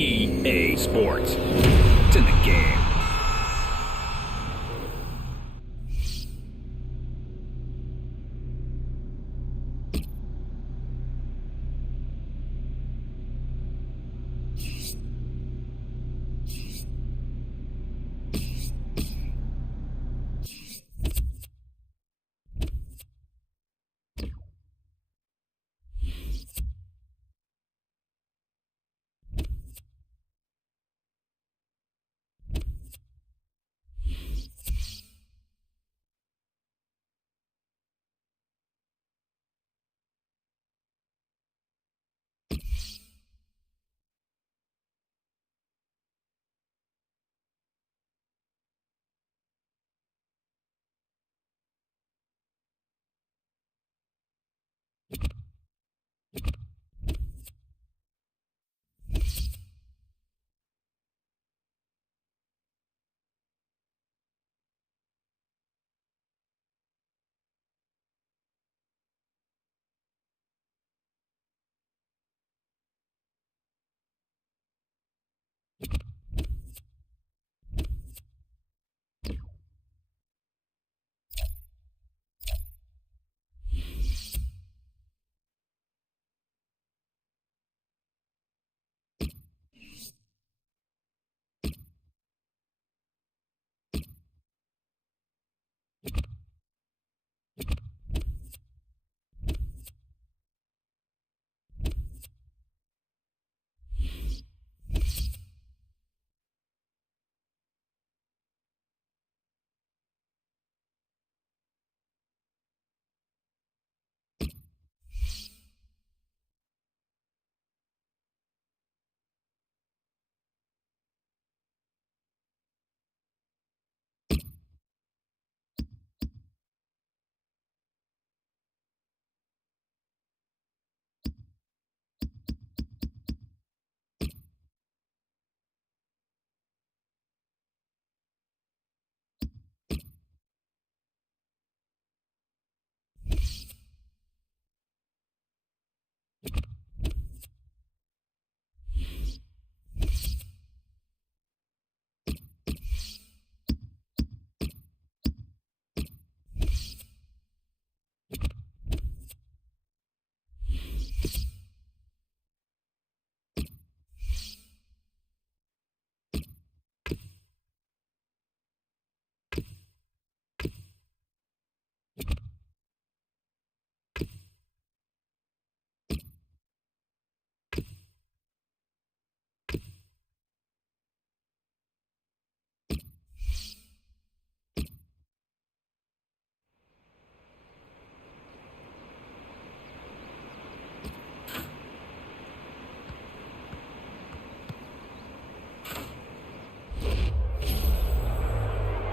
EA Sports. It's in the game.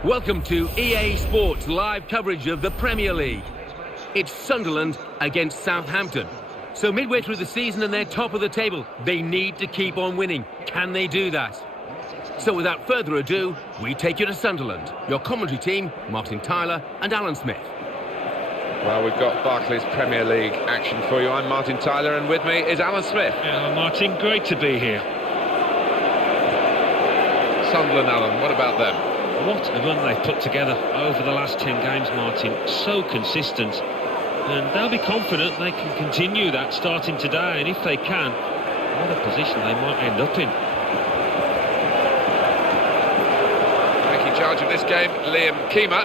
Welcome to EA Sports live coverage of the Premier League. It's Sunderland against Southampton. So midway through the season and they're top of the table, they need to keep on winning. Can they do that? So without further ado, we take you to Sunderland. Your commentary team, Martin Tyler and Alan Smith. Well, we've got Barclays Premier League action for you. I'm Martin Tyler and with me is Alan Smith. Hello Martin, great to be here. Sunderland, Alan, what about them? What a run they've put together over the last 10 games, Martin. So consistent. And they'll be confident they can continue that starting today. And if they can, what a position they might end up in. Taking charge of this game, Liam Keema.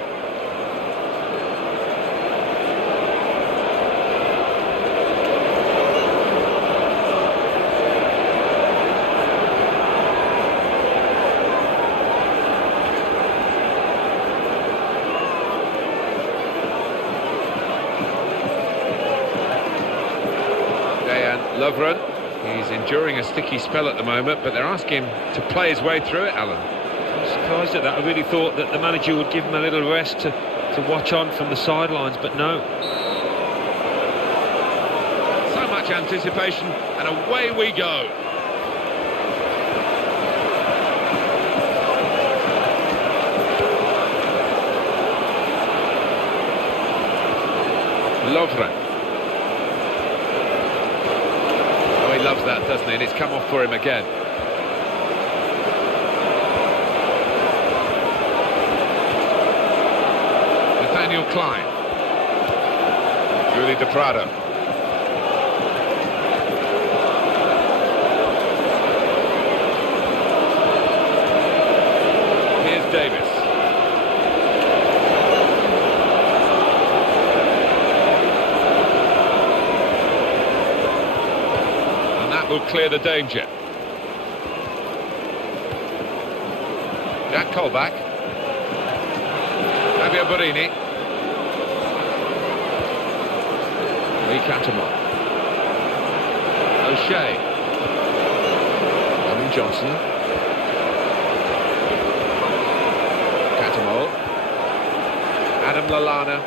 Lovren, he's enduring a sticky spell at the moment, but they're asking him to play his way through it, Alan. I'm surprised at that. I really thought that the manager would give him a little rest to watch on from the sidelines, but no. So much anticipation, and away we go. Lovren. Oh, he loves that, doesn't he? And it's come off for him again. Nathaniel Klein. Julie De Prado. Here's Davis. Will clear the danger. Jack Colback. Fabio Borini. Lee Catamol. O'Shea. Owen Johnson. Catamol. Adam Lallana.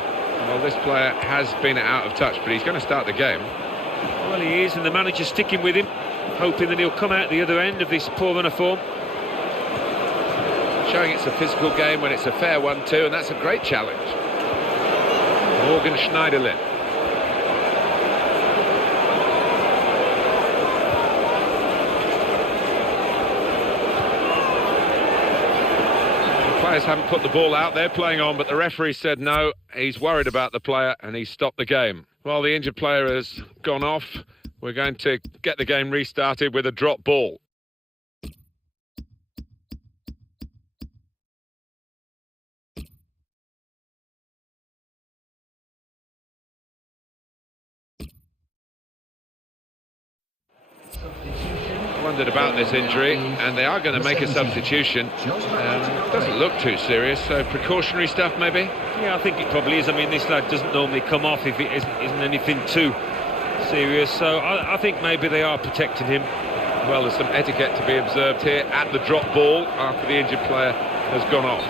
Well, this player has been out of touch, but he's going to start the game. Well, he is, and the manager's sticking with him, hoping that he'll come out the other end of this poor run of form. Showing it's a physical game when it's a fair one too, and that's a great challenge. Morgan Schneiderlin. The players haven't put the ball out, they're playing on, but the referee said no, he's worried about the player and he's stopped the game. Well, the injured player has gone off. We're going to get the game restarted with a drop ball. Wondered about this injury, and they are going to make a substitution. Doesn't look too serious, so precautionary stuff maybe? Yeah, I think it probably is. I mean, this lad doesn't normally come off if it isn't anything too serious, so I think maybe they are protecting him. Well, there's some etiquette to be observed here at the drop ball after the injured player has gone off.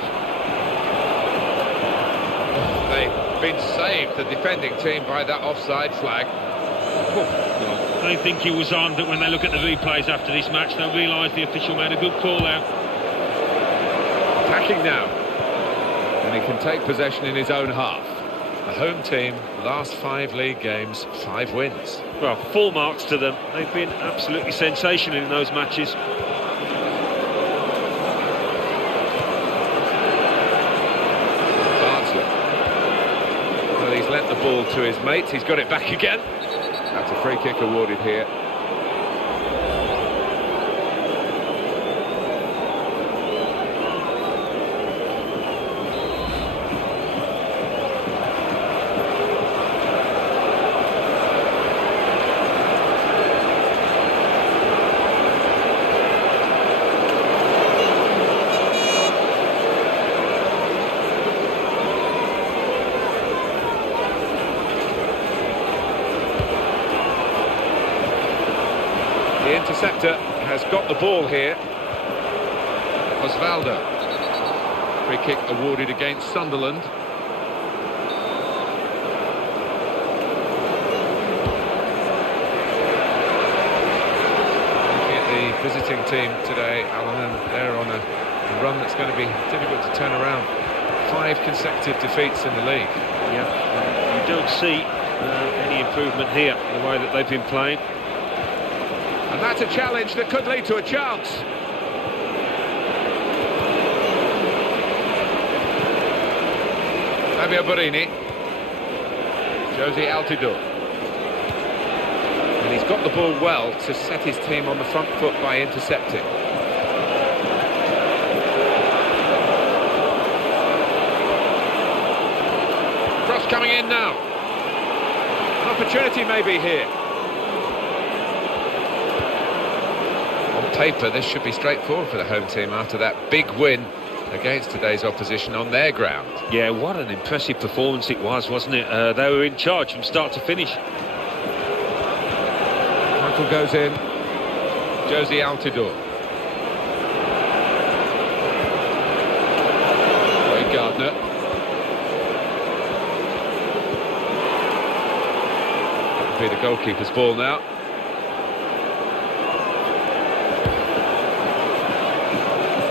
They've been saved, the defending team, by that offside flag. I think he was on, but when they look at the replays after this match, they'll realise the official made a good call out. Attacking now, and he can take possession in his own half. The home team, last 5 league games, 5 wins. Well, full marks to them. They've been absolutely sensational in those matches. Bardsley. Well, he's lent the ball to his mates. He's got it back again. That's a free kick awarded here. The interceptor has got the ball here. Osvaldo. Free kick awarded against Sunderland. Looking at the visiting team today, Alan, and they're on a run that's going to be difficult to turn around. 5 consecutive defeats in the league. Yeah, you don't see any improvement here in the way that they've been playing. And that's a challenge that could lead to a chance. Fabio Borini. Josie Altidore. And he's got the ball well to set his team on the front foot by intercepting. Cross coming in now. An opportunity maybe here. On paper, this should be straightforward for the home team after that big win against today's opposition on their ground. Yeah, what an impressive performance it was, wasn't it? They were in charge from start to finish. Now tackle goes in. Josie Altidore. Wade Gardner. That'll be the goalkeeper's ball now.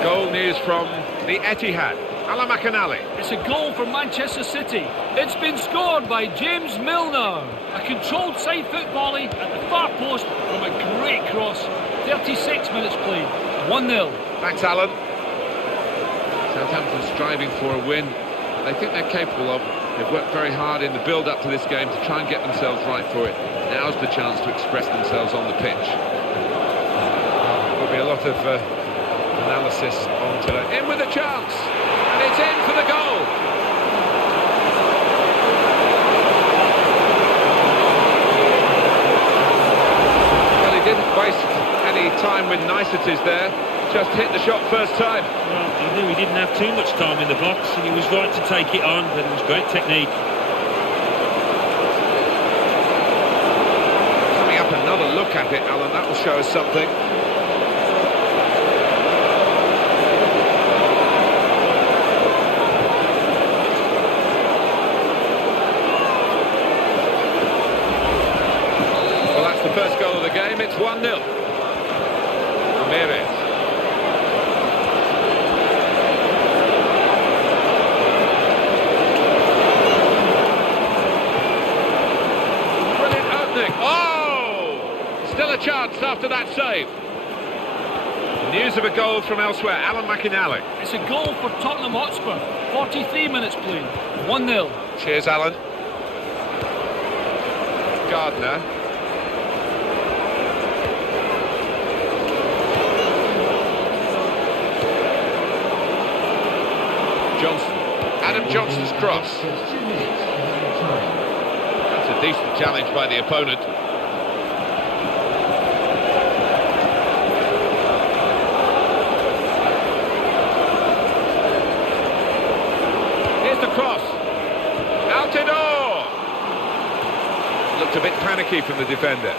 Goal news from the Etihad. Alan McAnally. It's a goal for Manchester City. It's been scored by James Milner. A controlled side foot volley at the far post from a great cross. 36 minutes played. 1-0. Thanks, Alan. Southampton striving for a win. They think they're capable of. They've worked very hard in the build-up to this game to try and get themselves right for it. Now's the chance to express themselves on the pitch. There'll be a lot of analysis on today. In with a chance, and it's in for the goal. Well, he didn't waste any time with niceties there. Just hit the shot first time. Well, he knew he didn't have too much time in the box, and he was right to take it on, but it was great technique. Coming up, another look at it, Alan. That will show us something. The first goal of the game, it's 1-0. Ramirez. Brilliant opening. Oh! Still a chance after that save. News of a goal from elsewhere. Alan McAnally. It's a goal for Tottenham Hotspur. 43 minutes played. 1-0. Cheers, Alan. Gardner. Johnson. Adam Johnson's cross. That's a decent challenge by the opponent. Here's the cross. Altidore! Looked a bit panicky from the defender.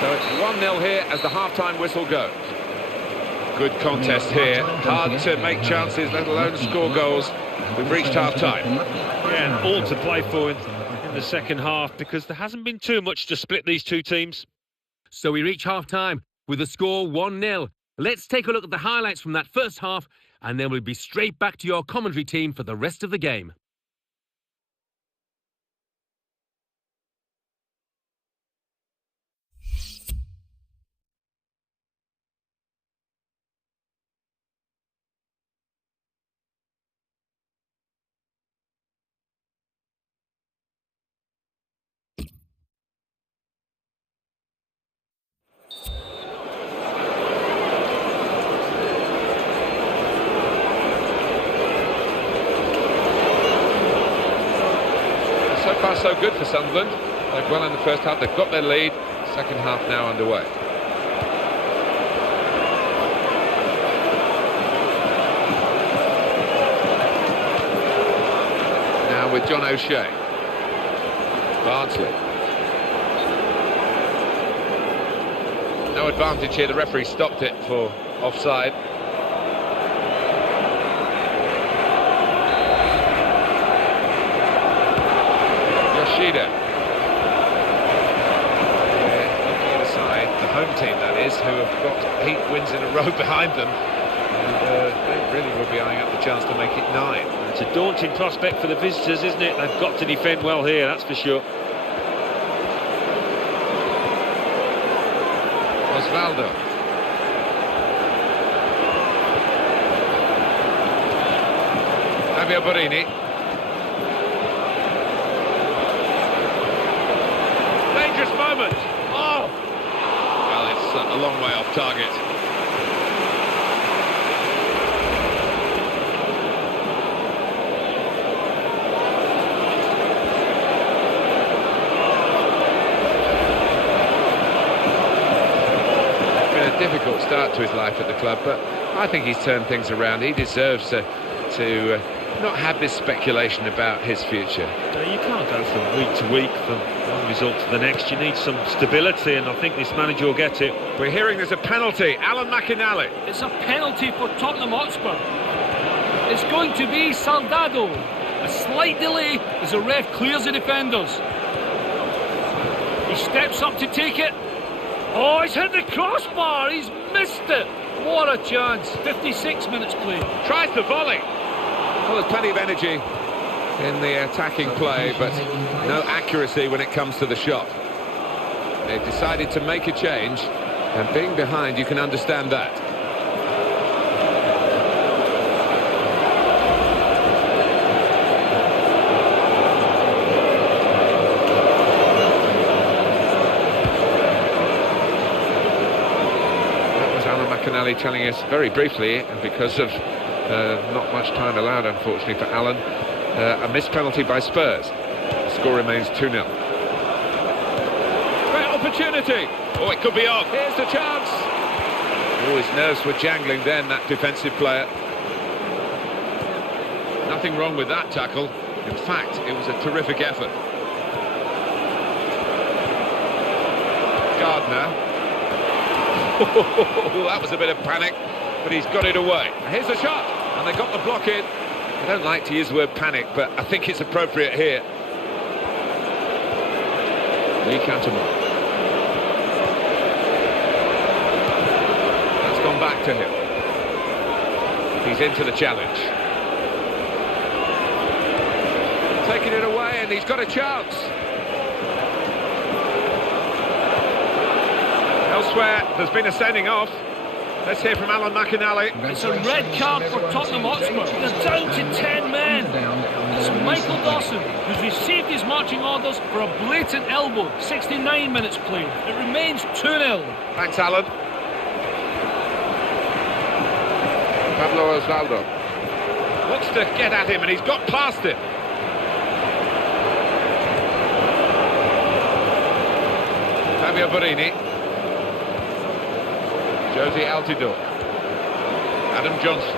So it's 1-0 here as the half-time whistle goes. Good contest here. Hard to make chances, let alone score goals. We've reached half-time. Yeah, and all to play for in the second half, because there hasn't been too much to split these two teams. So we reach half-time with the score 1-0. Let's take a look at the highlights from that first half, and then we'll be straight back to your commentary team for the rest of the game. So far, so good for Sunderland. They've well in the first half. They've got their lead. Second half now underway. Now with John O'Shea. Barnsley. No advantage here. The referee stopped it for offside. Yoshida. Looking aside, the home team that is, who have got 8 wins in a row behind them, and they really will be eyeing up the chance to make it 9. It's a daunting prospect for the visitors, isn't it? They've got to defend well here, that's for sure. Osvaldo. Fabio Borini. Dangerous moment. Oh! Well, it's a long way off target. It's been a difficult start to his life at the club, but I think he's turned things around. He deserves to not had this speculation about his future. You can't go from week to week, from one result to the next. You need some stability, and I think this manager will get it. We're hearing there's a penalty. Alan McInally. It's a penalty for Tottenham Hotspur. It's going to be Soldado. A slight delay as the ref clears the defenders. He steps up to take it. Oh, he's hit the crossbar. He's missed it. What a chance. 56 minutes played. Tries the volley. Well, there's plenty of energy in the attacking play, but no accuracy when it comes to the shot. They've decided to make a change, and being behind, you can understand that. That was Alan McInally telling us very briefly, and because of not much time allowed, unfortunately, for Alan. A missed penalty by Spurs. The score remains 2-0. Great opportunity. Oh, it could be on. Here's the chance. Oh, his nerves were jangling then, that defensive player. Nothing wrong with that tackle. In fact, it was a terrific effort. Gardner. Oh, that was a bit of panic, but he's got it away. Here's a shot. And they got the block in. I don't like to use the word panic, but I think it's appropriate here. Lee Cantermore. That's gone back to him. He's into the challenge. Taking it away, and he's got a chance. Elsewhere, there's been a sending off. Let's hear from Alan McInally. It's a red card for Tottenham Hotspur. They're down to 10 men. It's Michael Dawson, who's received his marching orders for a blatant elbow. 69 minutes played. It remains 2-0. Thanks, Alan. Pablo Osvaldo wants to get at him, and he's got past him. Fabio Borini. Josie Altidore. Adam Johnson.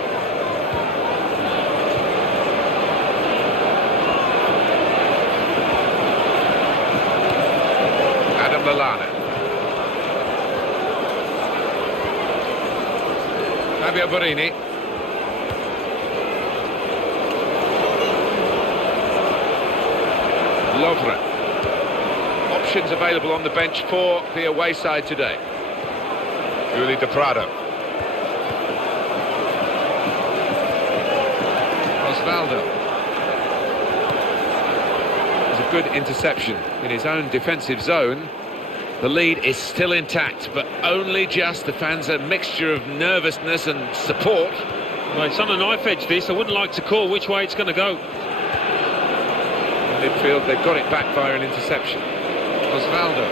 Adam Lallana. Fabio Borini. Lovren. Options available on the bench for the away side today. Uli De Prado. Osvaldo. There's a good interception in his own defensive zone. The lead is still intact, but only just. The fans a mixture of nervousness and support. Well, it's on a knife edge, this. I wouldn't like to call which way it's going to go. Midfield, they've got it back via an interception. Osvaldo.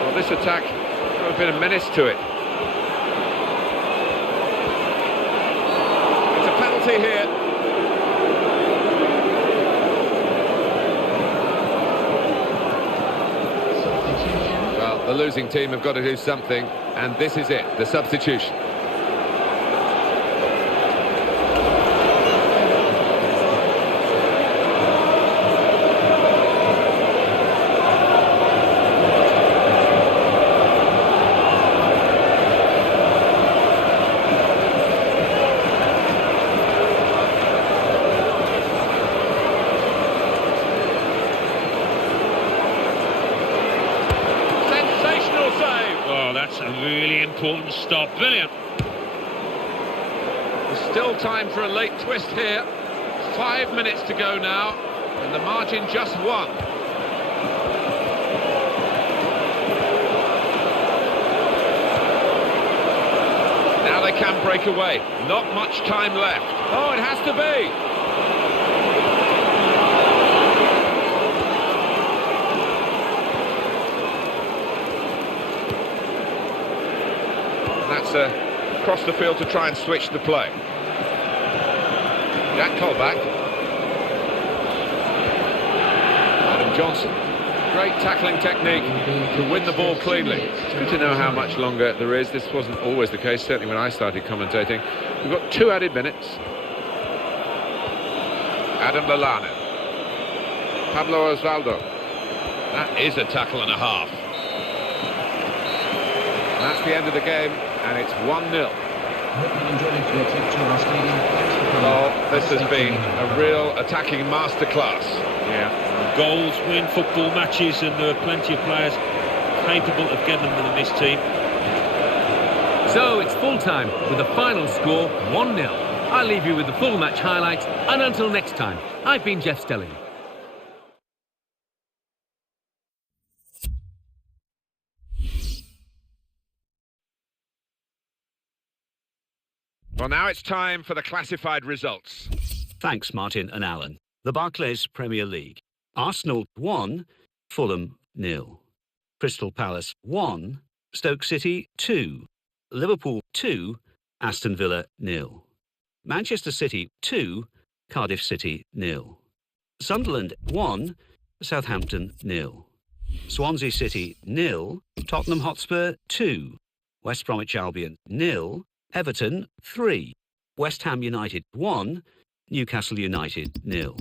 Well, this attack got a bit of menace to it. Here. Well, the losing team have got to do something, and this is it, the substitution. That's a really important stop. Brilliant. There's still time for a late twist here. 5 minutes to go now, and the margin just 1. Now they can break away. Not much time left. Oh, it has to be. That's across the field to try and switch the play. Jack Colback. Adam Johnson. Great tackling technique to win the ball cleanly. It's good to know how much longer there is. This wasn't always the case, certainly when I started commentating. We've got 2 added minutes. Adam Lallana. Pablo Osvaldo. That is a tackle and a half. And that's the end of the game, and it's 1-0. Well, this has been a real attacking masterclass. Yeah, goals win football matches, and there are plenty of players capable of getting them in this team. So it's full time with the final score 1-0. I'll leave you with the full match highlights, and until next time, I've been Jeff Stelling. Well, now it's time for the classified results. Thanks, Martin and Alan. The Barclays Premier League. Arsenal 1, Fulham 0. Crystal Palace 1, Stoke City 2. Liverpool 2, Aston Villa 0. Manchester City 2, Cardiff City 0. Sunderland 1, Southampton 0. Swansea City 0, Tottenham Hotspur 2. West Bromwich Albion 0, Everton 3. West Ham United 1, Newcastle United 0.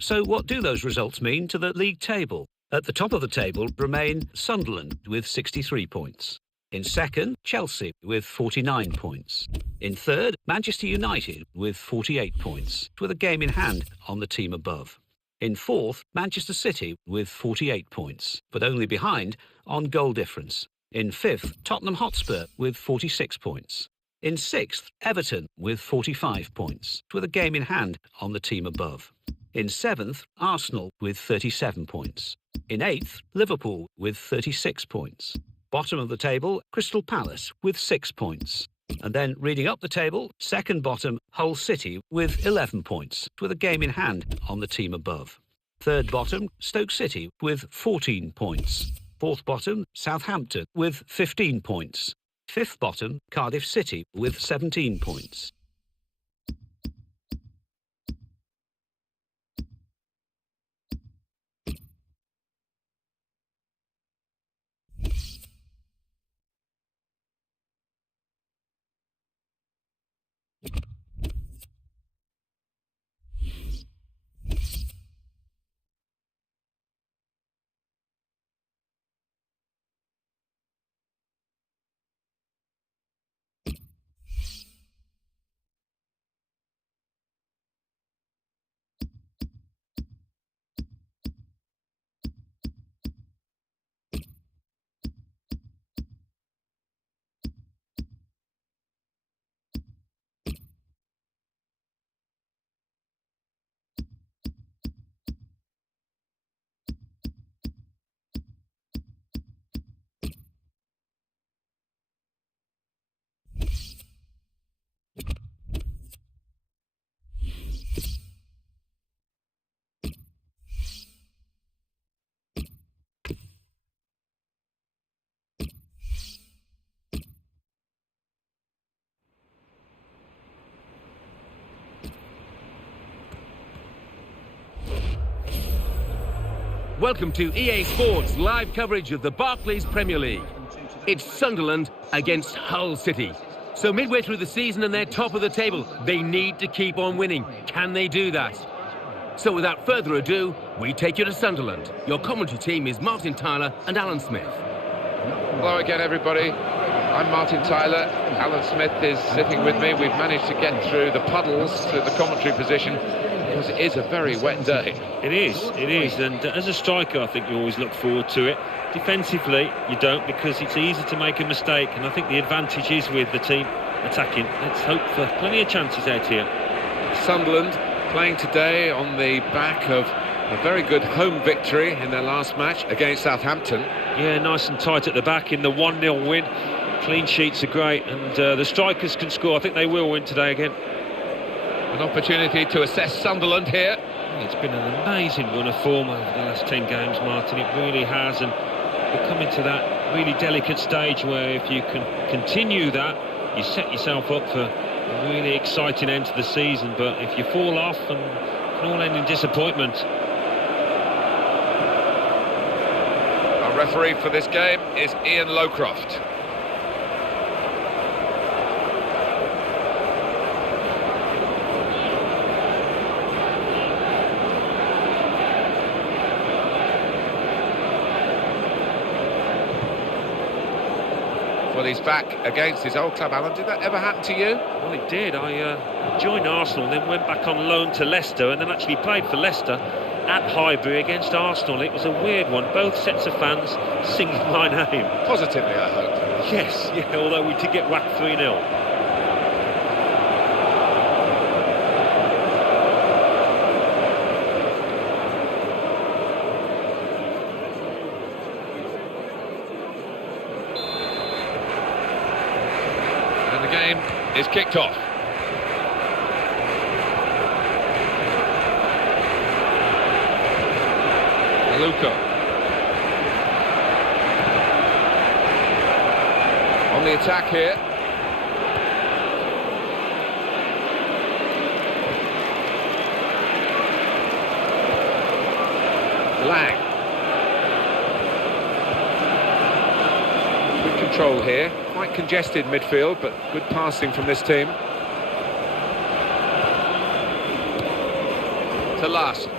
So what do those results mean to the league table? At the top of the table remain Sunderland with 63 points. In second, Chelsea with 49 points. In third, Manchester United with 48 points, with a game in hand on the team above. In fourth, Manchester City with 48 points, but only behind on goal difference. In fifth, Tottenham Hotspur with 46 points. In sixth, Everton with 45 points, with a game in hand on the team above. In seventh, Arsenal with 37 points. In eighth, Liverpool with 36 points. Bottom of the table, Crystal Palace with 6 points. And then reading up the table, second bottom, Hull City with 11 points, with a game in hand on the team above. Third bottom, Stoke City with 14 points. Fourth bottom, Southampton with 15 points. Fifth bottom, Cardiff City with 17 points. Welcome to EA Sports live coverage of the Barclays Premier League. It's Sunderland against Hull City. So midway through the season and they're top of the table, they need to keep on winning. Can they do that? So without further ado, we take you to Sunderland. Your commentary team is Martin Tyler and Alan Smith. Hello again, everybody. I'm Martin Tyler. Alan Smith is sitting with me. We've managed to get through the puddles to the commentary position because it is a very wet day. It is, and as a striker I think you always look forward to it. Defensively you don't, because it's easy to make a mistake, and I think the advantage is with the team attacking. Let's hope for plenty of chances out here. Sunderland playing today on the back of a very good home victory in their last match against Southampton. Yeah, nice and tight at the back in the 1-0 win. Clean sheets are great, and the strikers can score. I think they will win today again. An opportunity to assess Sunderland here. It's been an amazing run of form over the last 10 games, Martin. It really has, and we're coming to that really delicate stage where if you can continue that, you set yourself up for a really exciting end to the season. But if you fall off, and it can all end in disappointment. Our referee for this game is Ian Lowcroft. he's back against his old club. Alan, did that ever happen to you? Well, it did. I joined Arsenal, then went back on loan to Leicester, and then actually played for Leicester at Highbury against Arsenal. It was a weird one. Both sets of fans singing my name. Positively, I hope. Yes, yeah, although we did get whacked 3-0. The game is kicked off. Luka on the attack here. Lang. Good control here. Quite congested midfield, but good passing from this team. To Larson.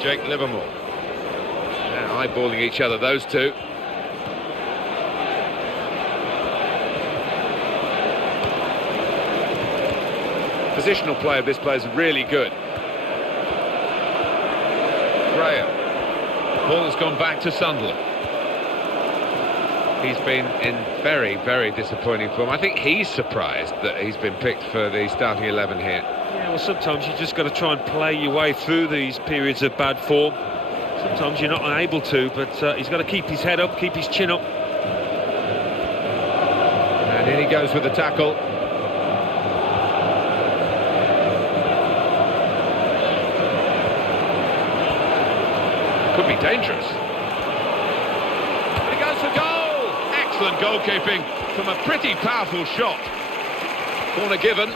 Jake Livermore. Now eyeballing each other, those two. Positional play of this player is really good. Graham. Ball has gone back to Sunderland. He's been in very, very disappointing form. I think he's surprised that he's been picked for the starting 11 here. Yeah, well, sometimes you just got to try and play your way through these periods of bad form. Sometimes you're not unable to, but he's got to keep his head up, keep his chin up. And in he goes with the tackle. Could be dangerous. And he goes for goal! Excellent goalkeeping from a pretty powerful shot. Corner given.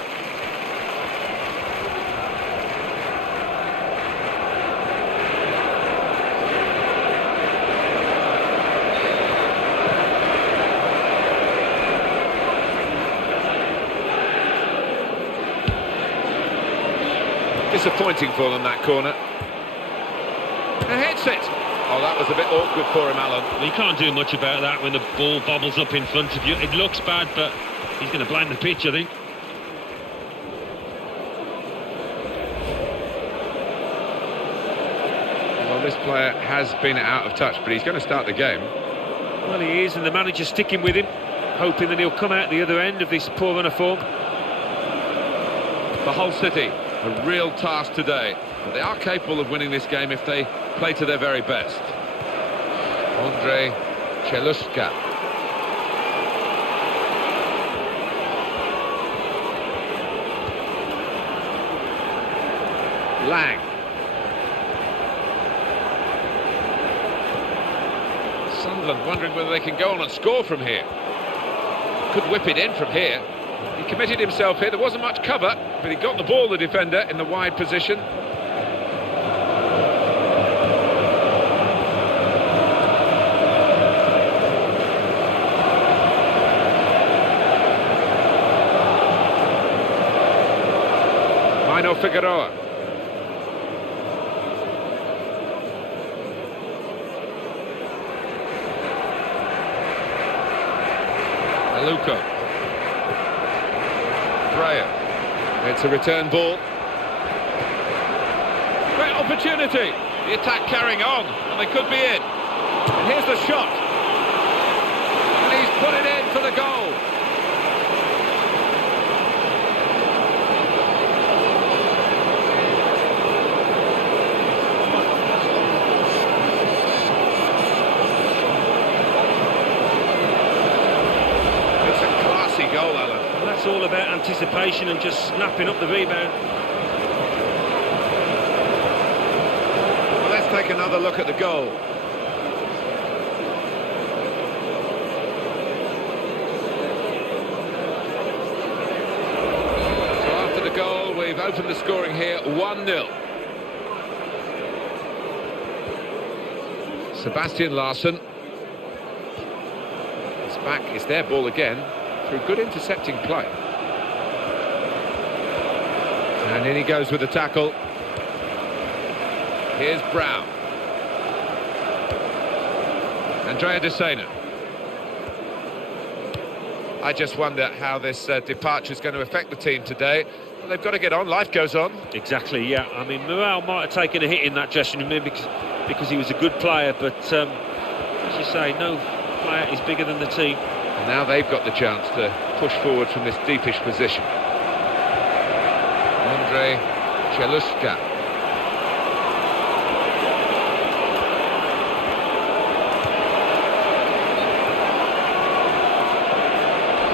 Disappointing for them, that corner. And hits it. Oh, that was a bit awkward for him, Alan. Well, you can't do much about that when the ball bobbles up in front of you. It looks bad, but he's going to blame the pitch, I think. Well, this player has been out of touch, but he's going to start the game. Well, he is, and the manager's sticking with him, hoping that he'll come out the other end of this poor run of form. For Hull City, a real task today. But they are capable of winning this game if they play to their very best. Andrei Cheluska. Lang. Sunderland wondering whether they can go on and score from here. Could whip it in from here. He committed himself here. There wasn't much cover, but he got the ball, the defender, in the wide position. Mino Figueroa. Aluko. Graham. It's a return ball. Great opportunity. The attack carrying on, and they could be in. And here's the shot. And he's put it in for the goal. It's a classy goal, Alan. Well, that's all about anticipation and just snapping up the rebound. Well, let's take another look at the goal. So after the goal, we've opened the scoring here, 1-0. Sebastian Larsson. It's back, it's their ball again, through good intercepting play. And in he goes with the tackle. Here's Brown. Andrea De Sena. I just wonder how this departure is going to affect the team today. Well, they've got to get on, life goes on. Exactly, yeah. I mean, Morale might have taken a hit in that dressing room because he was a good player, but as you say, no player is bigger than the team. And now they've got the chance to push forward from this deepish position. Andre Cheluska.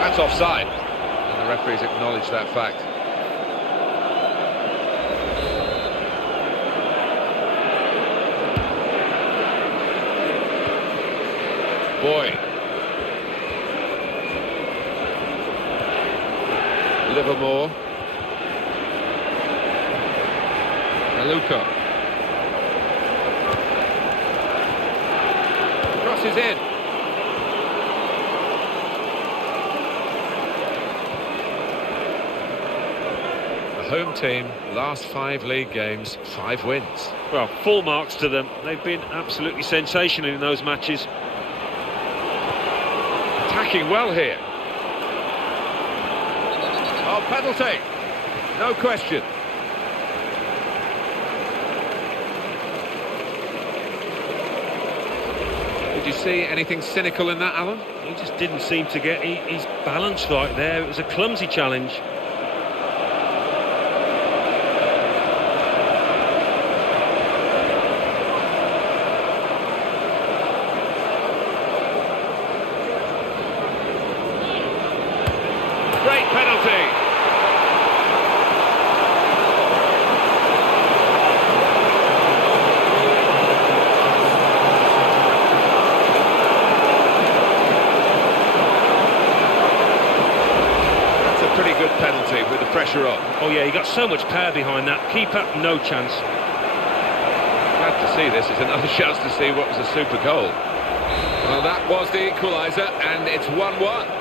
That's offside, and the referees acknowledge that fact. Boy. Livermore. Aluko. Crosses in. Home team, last 5 league games, 5 wins. Well, full marks to them. They've been absolutely sensational in those matches. Attacking well here. Oh, penalty. No question. Did you see anything cynical in that, Alan? He just didn't seem to get his balance right there. It was a clumsy challenge. Great penalty. That's a pretty good penalty with the pressure on. Oh yeah, he got so much power behind that. Keeper, no chance. Glad to see this. It's another chance to see what was a super goal. Well, that was the equaliser, and it's 1-1.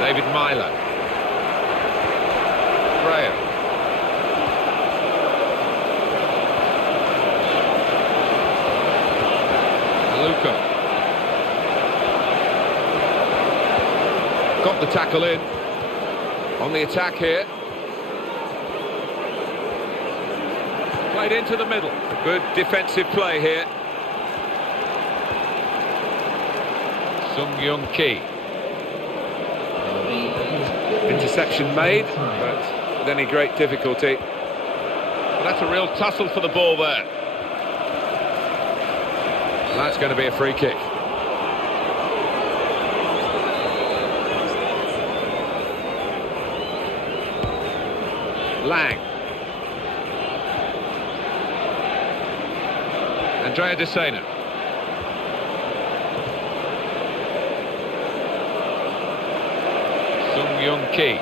David Myler. Graham. Aluko. Got the tackle in. On the attack here. Played into the middle. Good defensive play here. Sung-Young Ki. Interception made, but with any great difficulty. That's a real tussle for the ball there. That's going to be a free kick. Lang. Andrea De Sena. Sung-Young Ki.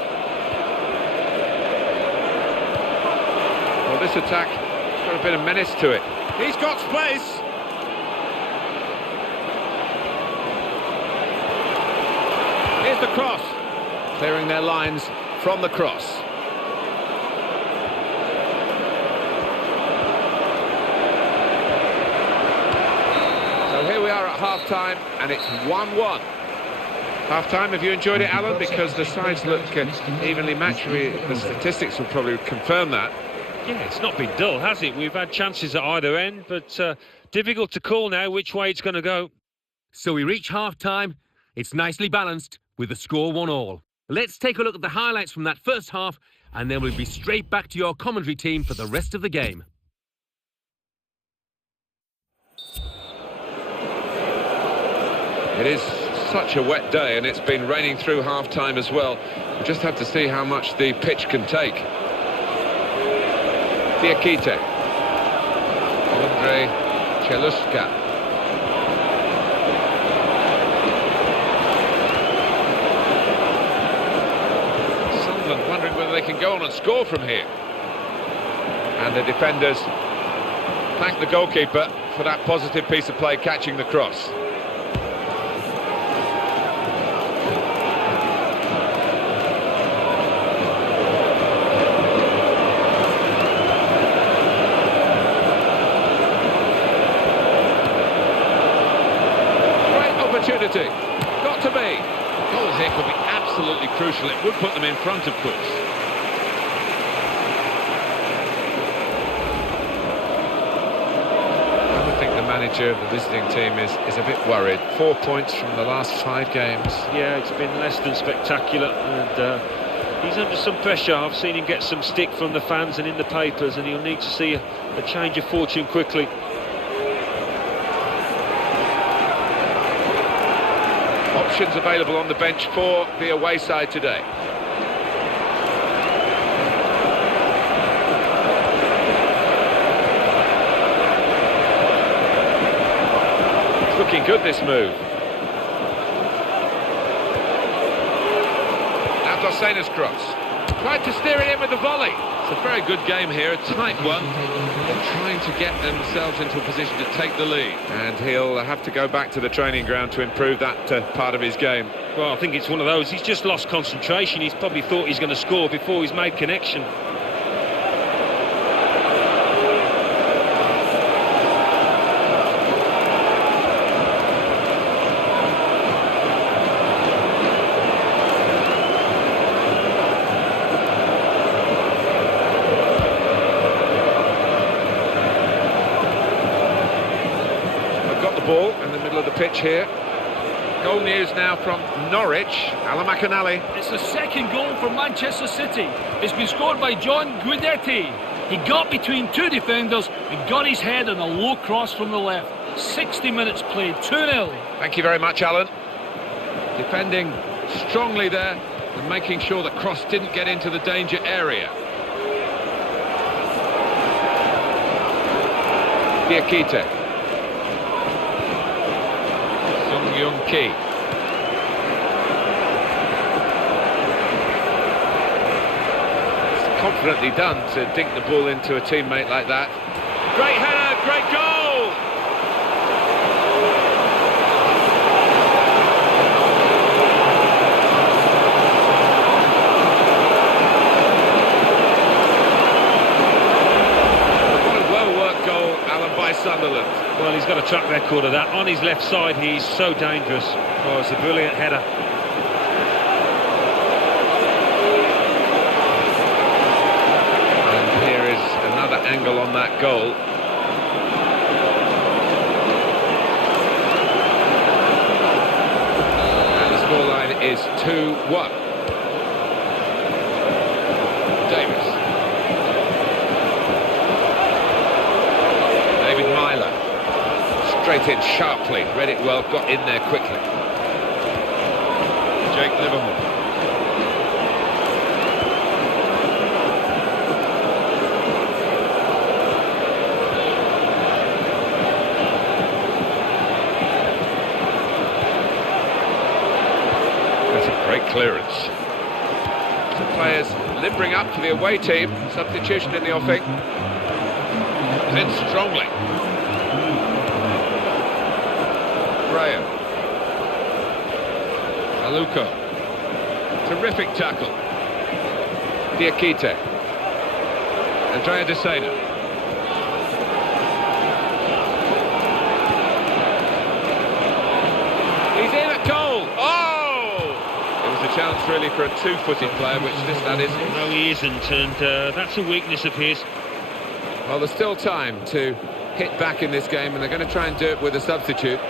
Well, this attack has got a bit of menace to it. He's got space. Here's the cross. Clearing their lines from the cross. So here we are at half-time, and it's 1-1. Half-time, have you enjoyed it, Alan? Because the sides look evenly matched. The statistics will probably confirm that. Yeah, it's not been dull, has it? We've had chances at either end, but difficult to call now which way it's going to go. So we reach half-time. It's nicely balanced with the score 1-1. Let's take a look at the highlights from that first half, and then we'll be straight back to your commentary team for the rest of the game. It is such a wet day, and it's been raining through half-time as well. We just have to see how much the pitch can take. Diakite. Andre Cheluska. Sunderland wondering whether they can go on and score from here. And the defenders thank the goalkeeper for that positive piece of play, catching the cross. Opportunity. Got to be. Goal here could be crucial. It would put them in front, of course. I think the manager of the visiting team is a bit worried. 4 points from the last 5 games. Yeah, it's been less than spectacular, and he's under some pressure. I've seen him get some stick from the fans and in the papers, and he'll need to see a change of fortune quickly. Options available on the bench for the away side today. It's looking good, this move. Now Dosena's cross. Tried to steer it in with the volley. It's a very good game here, a tight one. They're trying to get themselves into a position to take the lead. And he'll have to go back to the training ground to improve that part of his game. Well, I think it's one of those. He's just lost concentration. He's probably thought he's going to score before he's made connection. Ball in the middle of the pitch here. Goal news now from Norwich. Alan McAnally. It's the second goal for Manchester City. It's been scored by John Guidetti. He got between 2 defenders and got his head on a low cross from the left. 60 minutes played, 2-0. Thank you very much, Alan. Defending strongly there and making sure the cross didn't get into the danger area. Diakite. Young-Ki. It's confidently done to dink the ball into a teammate like that. Great header, great goal! What a well-worked goal, Alan, by Sunderland. Well, he's got a track record of that. On his left side, he's so dangerous. Oh, it's a brilliant header. And here is another angle on that goal. And the scoreline is 2-1. Davis. David Myler. Straight in sharply, read it well, got in there quickly. Jake Livermore. That's a great clearance. The players limbering up for the away team. Substitution in the offing. In strongly. Graham. Aluko. Terrific tackle. Diakite. Andrea Dossena. He's in at goal. Oh! It was a chance really for a 2-footed player, which this lad isn't. No, he isn't, and that's a weakness of his. Well, there's still time to hit back in this game, and they're going to try and do it with a substitute.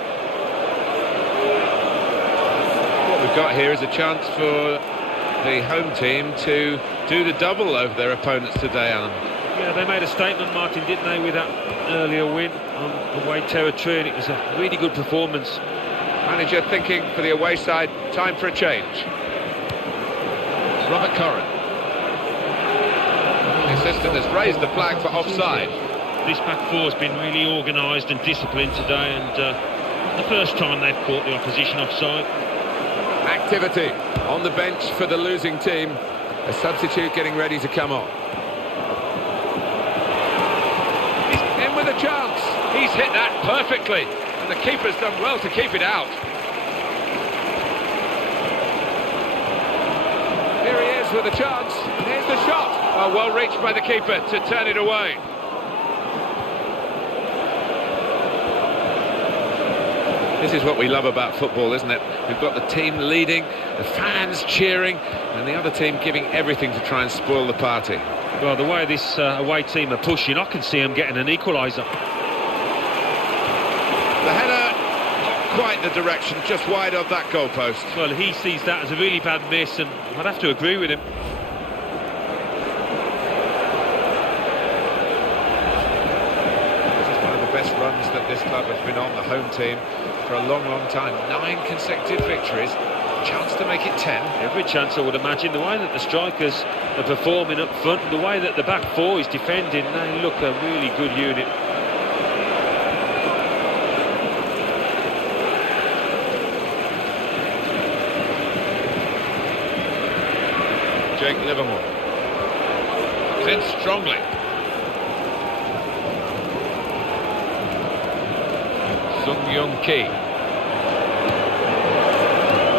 We've got here is a chance for the home team to do the double over their opponents today, Alan. Yeah, they made a statement, Martin, didn't they, with that earlier win on away territory, and it was a really good performance. Manager thinking for the away side, time for a change. Robert Corrin. The assistant has raised the flag for offside. This back four has been really organised and disciplined today, and the first time they've caught the opposition offside. Activity on the bench for the losing team. A substitute getting ready to come on. He's in with a chance. He's hit that perfectly. And the keeper's done well to keep it out. Here he is with a chance. Here's the shot. Oh, well reached by the keeper to turn it away. This is what we love about football, isn't it? We've got the team leading, the fans cheering, and the other team giving everything to try and spoil the party. Well, the way this away team are pushing, I can see them getting an equaliser. The header, not quite the direction, just wide of that goalpost. Well, he sees that as a really bad miss, and I'd have to agree with him. This is one of the best runs that this club has been on, the home team, for a long, long time. 9 consecutive victories, chance to make it 10. Every chance, I would imagine. The way that the strikers are performing up front, the way that the back four is defending, they look a really good unit. Jake Livermore. He's in strongly. Sung-Yun-Ki.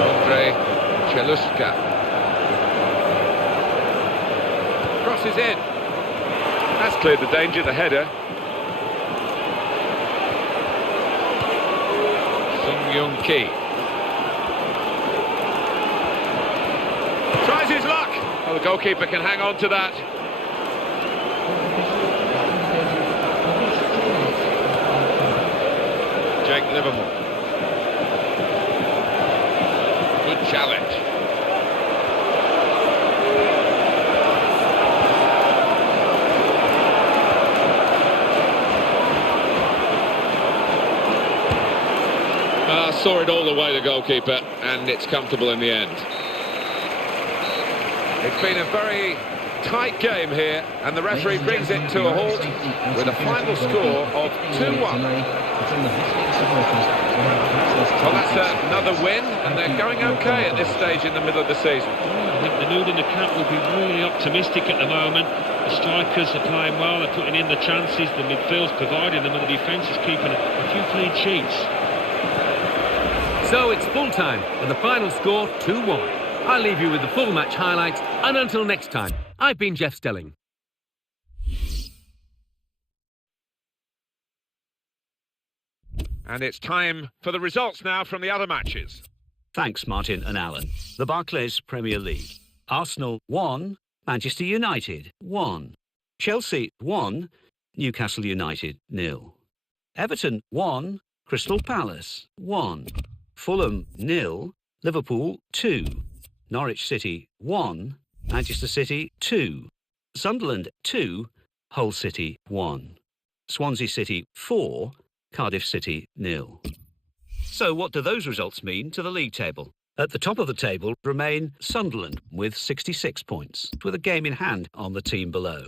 Andre Cheluska. Crosses in. That's cleared the danger, the header. Sung-Yun-Ki. Tries his luck. Well, the goalkeeper can hang on to that. Jake Livermore. Good challenge. Saw it all the way, the goalkeeper, and it's comfortable in the end. It's been a very tight game here, and the referee brings it to a halt with a final score of 2-1. Well, that's another win, and they're going okay at this stage in the middle of the season. I think the mood in the camp will be really optimistic at the moment. The strikers are playing well, they're putting in the chances, the midfield's providing them, and the defence is keeping a few clean sheets. So it's full time, and the final score 2-1. I'll leave you with the full match highlights, and until next time, I've been Jeff Stelling. And it's time for the results now from the other matches. Thanks, Martin and Alan. The Barclays Premier League. Arsenal 1, Manchester United 1. Chelsea 1, Newcastle United 0. Everton 1, Crystal Palace 1. Fulham 0, Liverpool 2. Norwich City 1, Manchester City 2. Sunderland 2, Hull City 1. Swansea City 4, Cardiff City 0. So what do those results mean to the league table? At the top of the table remain Sunderland with 66 points, with a game in hand on the team below.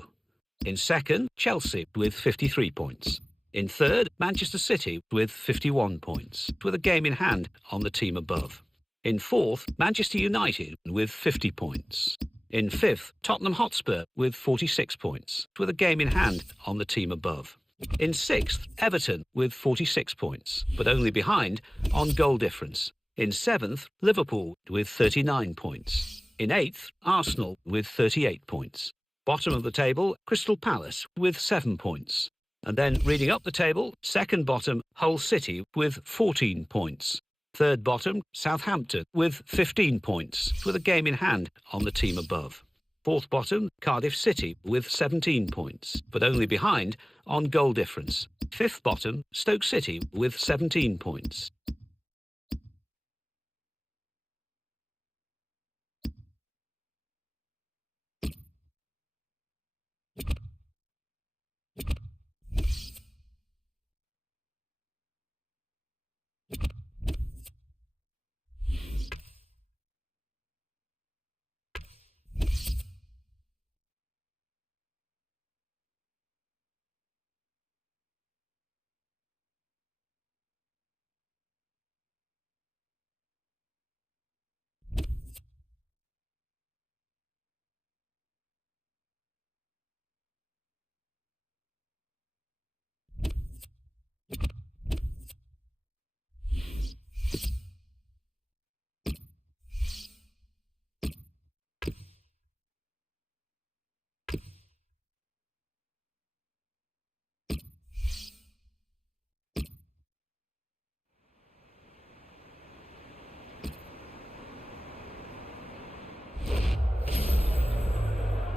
In second, Chelsea with 53 points. In third, Manchester City with 51 points, with a game in hand on the team above. In fourth, Manchester United with 50 points. In fifth, Tottenham Hotspur with 46 points, with a game in hand on the team above. In sixth, Everton with 46 points, but only behind on goal difference. In seventh, Liverpool with 39 points. In eighth, Arsenal with 38 points. Bottom of the table, Crystal Palace with 7 points. And then reading up the table, second bottom, Hull City with 14 points. Third bottom, Southampton with 15 points, with a game in hand on the team above. Fourth bottom, Cardiff City with 17 points, but only behind on goal difference. Fifth bottom, Stoke City with 17 points.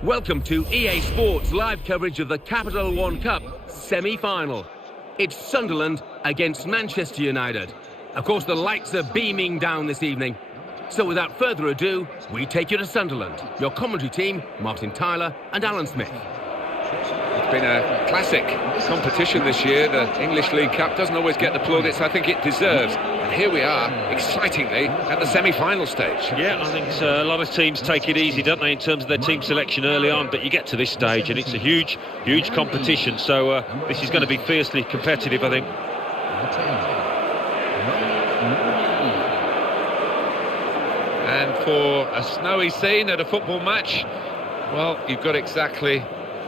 Welcome to EA Sports live coverage of the Capital One Cup semi-final. It's Sunderland against Manchester United. Of course, the lights are beaming down this evening. So without further ado, we take you to Sunderland. Your commentary team, Martin Tyler and Alan Smith. It's been a classic competition this year. The English League Cup doesn't always get the plaudits I think it deserves. And here we are, excitingly, at the semi-final stage. Yeah, I think a lot of teams take it easy, don't they, in terms of their team selection early on. But you get to this stage and it's a huge, huge competition. So this is going to be fiercely competitive, I think. And for a snowy scene at a football match, well, you've got exactly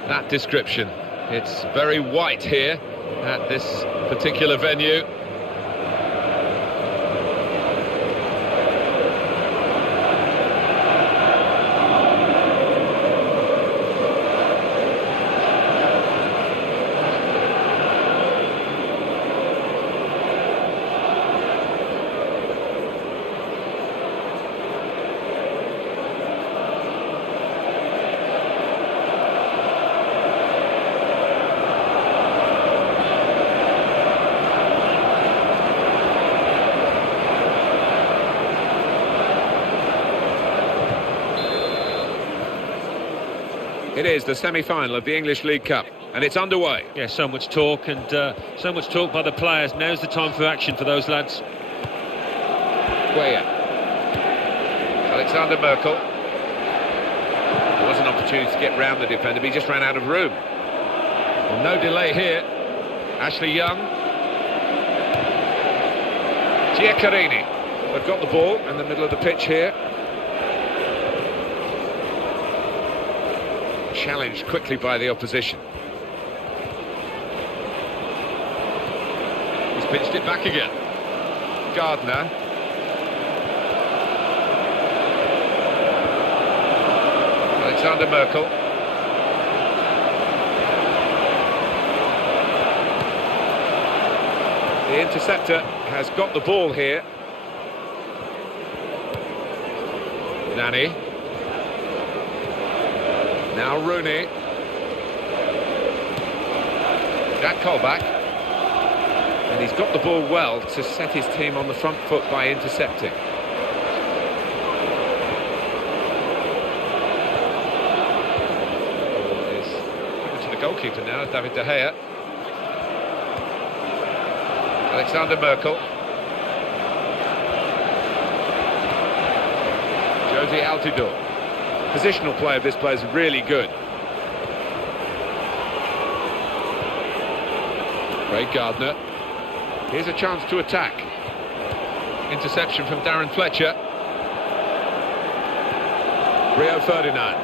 that description. It's very white here at this particular venue. It is the semi-final of the English League Cup, and it's underway. Yeah, so much talk and so much talk by the players. Now's the time for action for those lads. Weah. Alexander Merkel. There was an opportunity to get round the defender, but he just ran out of room. Well, no delay here. Ashley Young. Giaccherini. They've got the ball in the middle of the pitch here. Challenged quickly by the opposition. He's pitched it back again. Gardner. Alexander Merkel. The interceptor has got the ball here. Nani. Now Rooney. Jack Colback. And he's got the ball well to set his team on the front foot by intercepting. Ball is given to the goalkeeper now, David De Gea. Alexander Merkel. Josie Altidore. Positional play of this player is really good. Craig Gardner. Here's a chance to attack. Interception from Darren Fletcher. Rio Ferdinand.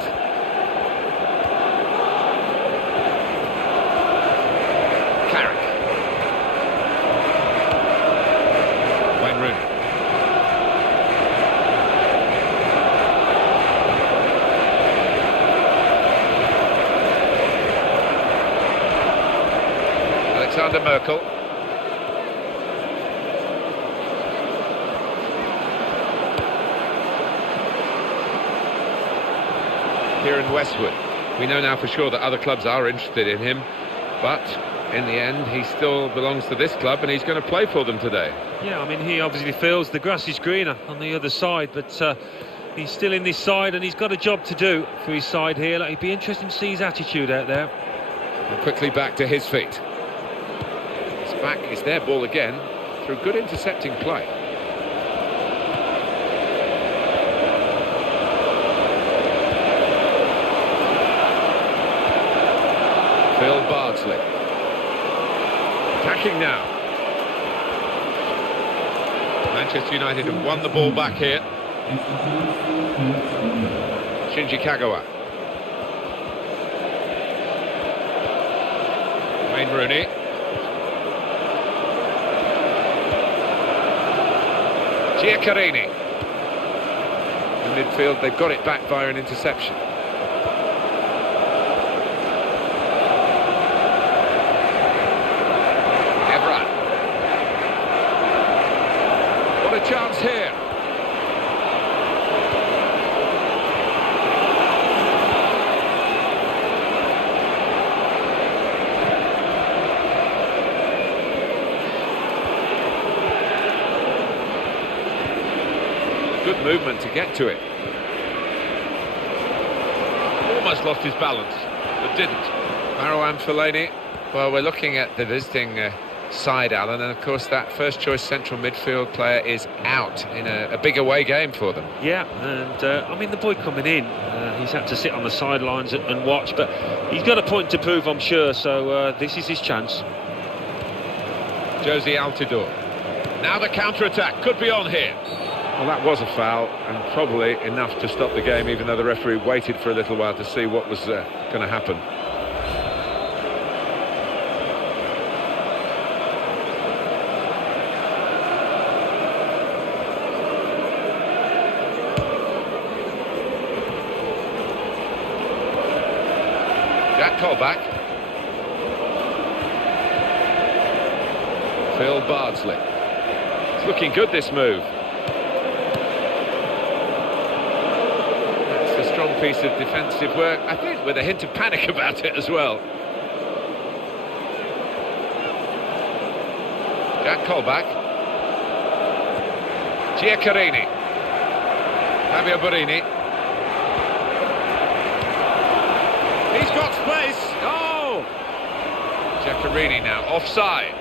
Carrick. Wayne Rooney. Alexander Merkel. Here in Westwood. We know now for sure that other clubs are interested in him, but in the end he still belongs to this club and he's going to play for them today. Yeah, I mean, he obviously feels the grass is greener on the other side, but he's still in this side and he's got a job to do for his side here. It'd be interesting to see his attitude out there. And quickly back to his feet. Back is their ball again through good intercepting play. Phil Bardsley attacking now. Manchester United have won the ball back here. Shinji Kagawa. Wayne Rooney. Giaccherini. In midfield, they've got it back via an interception. Evra. What a chance here. Good movement to get to it. Almost lost his balance, but didn't. Marouane Fellaini. Well, we're looking at the visiting side, Alan, and of course that first choice central midfield player is out in a big away game for them. Yeah, and I mean, the boy coming in, he's had to sit on the sidelines and watch, but he's got a point to prove, I'm sure, so this is his chance. Josie Altidore. Now the counter-attack could be on here. Well, that was a foul, and probably enough to stop the game, even though the referee waited for a little while to see what was going to happen. Jack Colback. Phil Bardsley. It's looking good, this move. That's a strong piece of defensive work, I think, with a hint of panic about it as well. Jack Colback. Giaccherini. Fabio Borini. He's got space. Oh! Giaccherini now offside.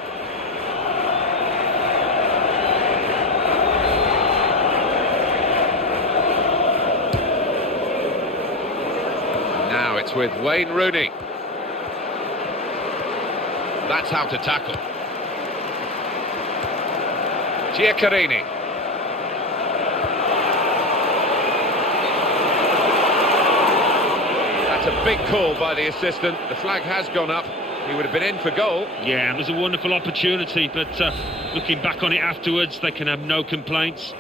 Now it's with Wayne Rooney. That's how to tackle. Giaccherini. A big call by the assistant. The flag has gone up. He would have been in for goal. Yeah, it was a wonderful opportunity, but looking back on it afterwards, they can have no complaints.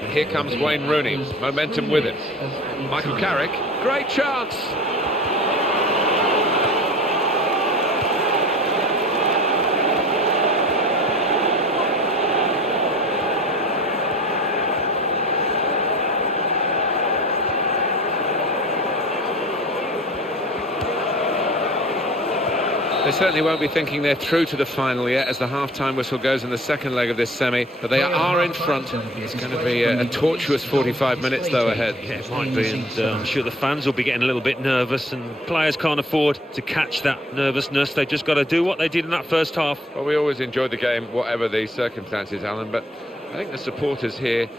And here comes Wayne Rooney. Momentum with him. Michael Carrick. Great chance. They certainly won't be thinking they're through to the final yet as the half-time whistle goes in the second leg of this semi, but they are in front. It's going to be a tortuous 45 minutes though ahead. Yeah, it might be, and I'm sure the fans will be getting a little bit nervous, and players can't afford to catch that nervousness. They've just got to do what they did in that first half. Well, we always enjoyed the game, whatever the circumstances, Alan, but I think the supporters here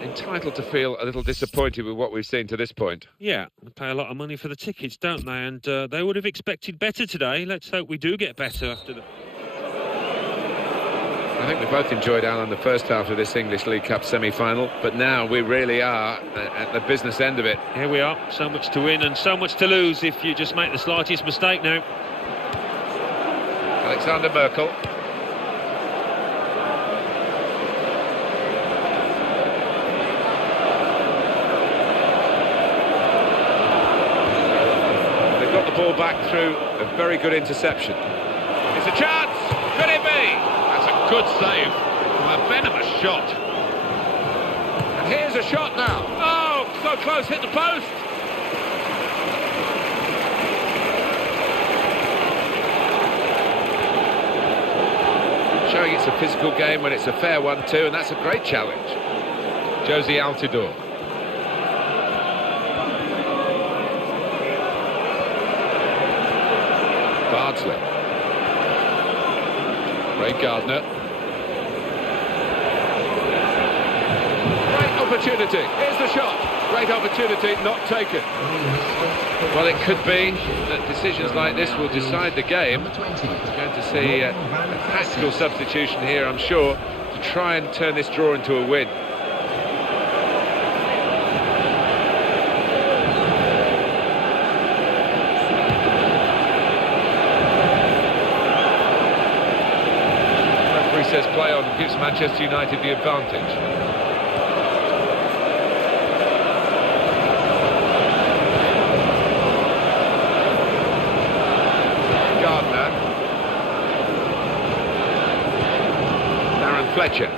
entitled to feel a little disappointed with what we've seen to this point. Yeah, they pay a lot of money for the tickets, don't they? And they would have expected better today. Let's hope we do get better after the... I think we both enjoyed, Alan, the first half of this English League Cup semi-final, but now we really are at the business end of it. Here we are, so much to win and so much to lose if you just make the slightest mistake now. Alexander Merkel. Ball back through a very good interception. It's a chance! Could it be? That's a good save from a venomous shot. And here's a shot now. Oh, so close, hit the post. Showing it's a physical game when it's a fair one too, and that's a great challenge. Josie Altidore. Bardsley. Ray Gardner. Great opportunity. Here's the shot. Great opportunity, not taken. Well, it could be that decisions like this will decide the game. We're going to see a tactical substitution here, I'm sure, to try and turn this draw into a win. Says play on, gives Manchester United the advantage. Gardner. Darren Fletcher.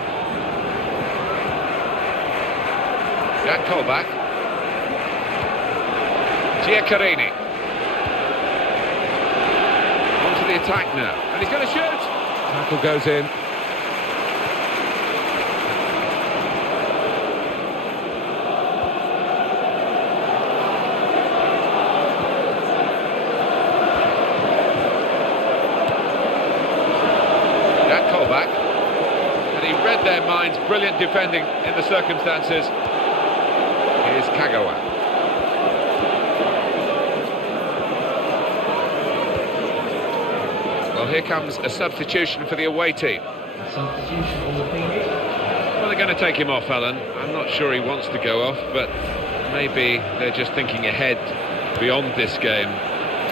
Jack Colback. Giaccherini. Onto the attack now, and he's going to shoot. Tackle goes in. lines. Brilliant defending in the circumstances. Here's Kagawa. Well, here comes a substitution for the away team. Well, they're going to take him off, Alan. I'm not sure he wants to go off, but maybe they're just thinking ahead beyond this game.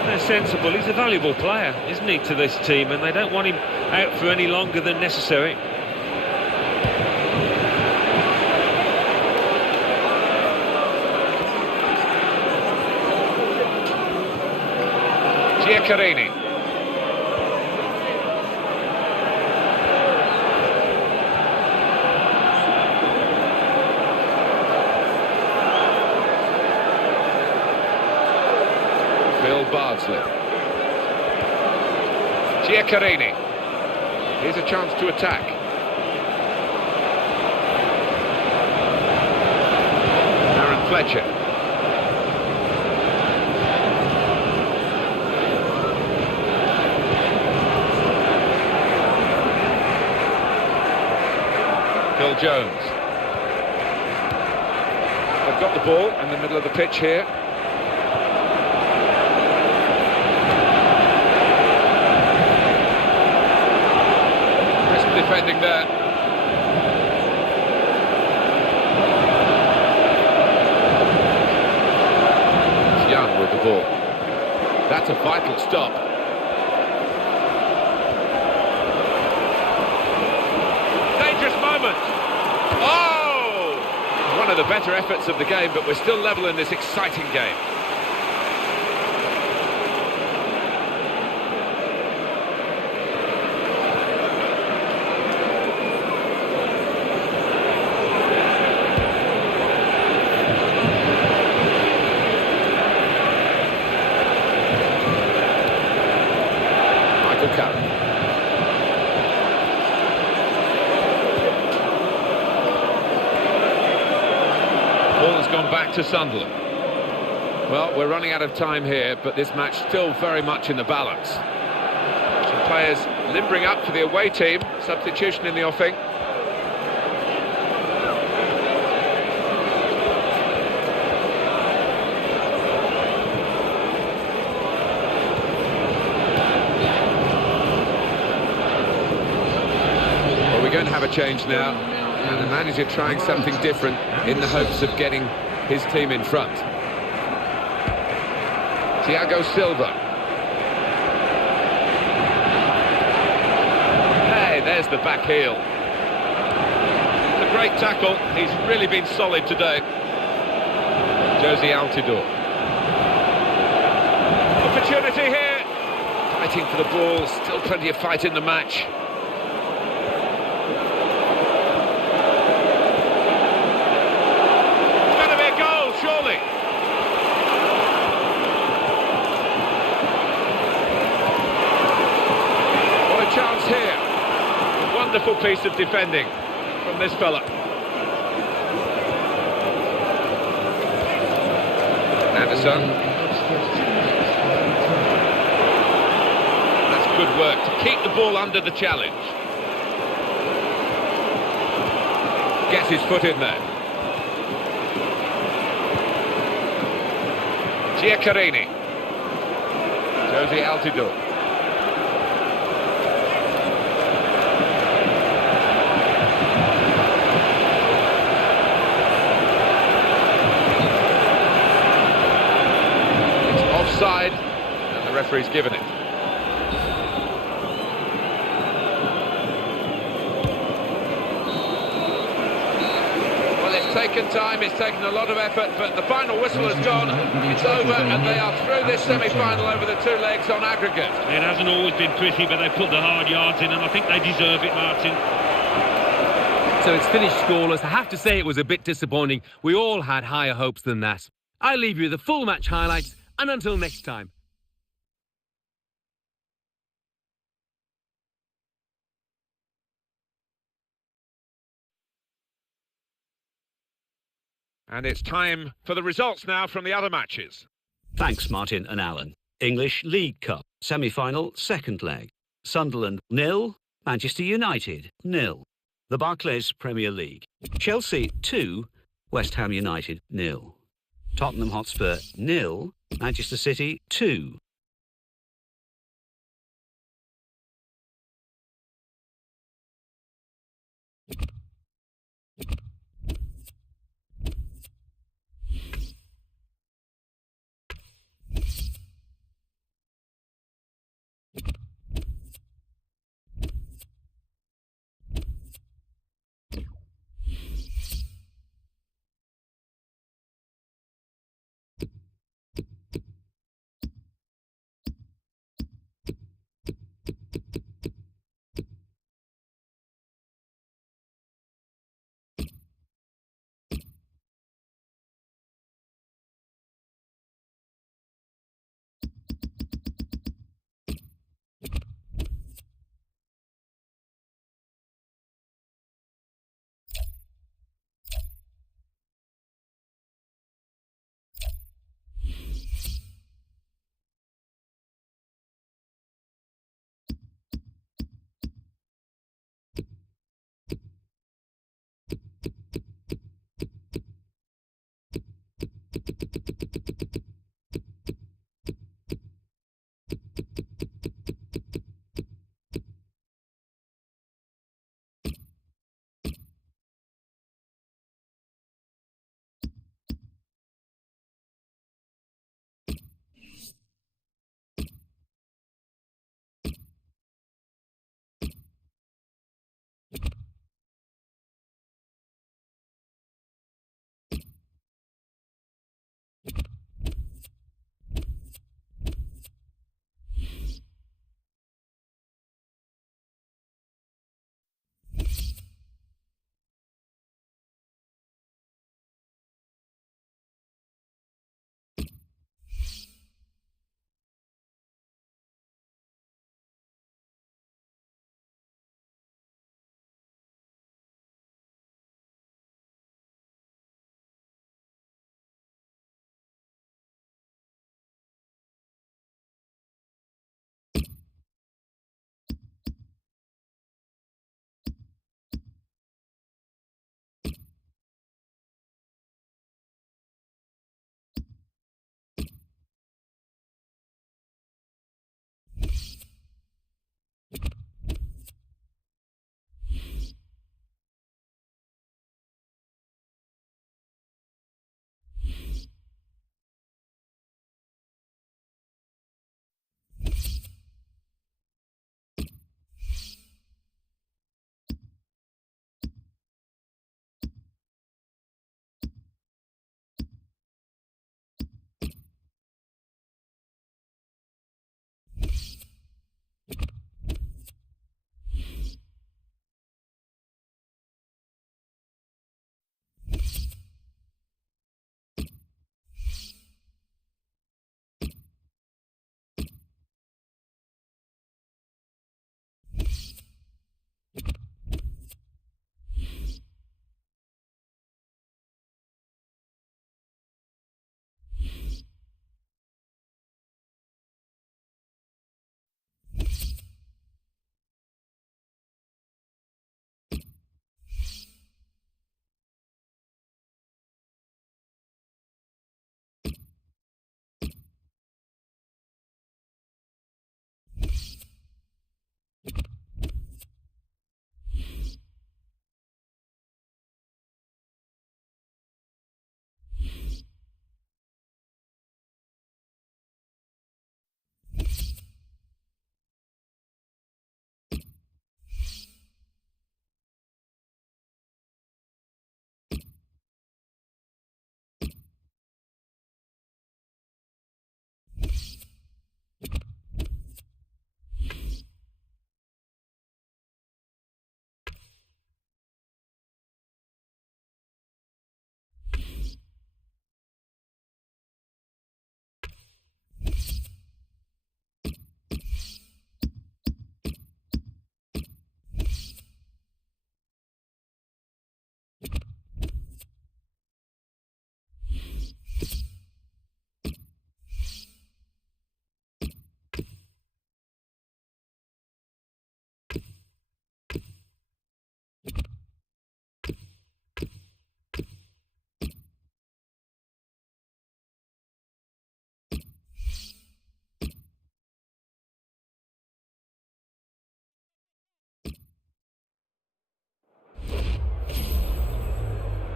They're sensible. He's a valuable player, isn't he, to this team, and they don't want him out for any longer than necessary. Giaccherini. Bardsley. Giaccherini. Here's a chance to attack. Aaron Fletcher. Phil Jones. They've got the ball in the middle of the pitch here. Defending there. It's Young with the ball. That's a vital stop. Dangerous moment. Oh! One of the better efforts of the game, but we're still level in this exciting game. Ball has gone back to Sunderland. Well, we're running out of time here, but this match still very much in the balance. Some players limbering up for the away team. Substitution in the offing. Well, we're going to have a change now. And the manager trying something different in the hopes of getting his team in front. Thiago Silva. Hey, there's the back heel. It's a great tackle. He's really been solid today. Josie Altidore. Opportunity here. Fighting for the ball. Still plenty of fight in the match. Chance here. A wonderful piece of defending from this fella. Anderson. That's good work to keep the ball under the challenge. Gets his foot in there. Giaccherini. Josie Altidore. Offside, and the referee's given it. Well, it's taken time, it's taken a lot of effort, but the final whistle has gone. It's over, and they are through this semi-final over the two legs on aggregate. It hasn't always been pretty, but they put the hard yards in, and I think they deserve it, Martin. So it's finished scoreless. I have to say it was a bit disappointing. We all had higher hopes than that. I'll leave you the full match highlights, and until next time. And it's time for the results now from the other matches. Thanks, Martin and Alan. English League Cup, semi-final, second leg. Sunderland 0, Manchester United 0. The Barclays Premier League. Chelsea 2, West Ham United 0. Tottenham Hotspur 0, Manchester City 2.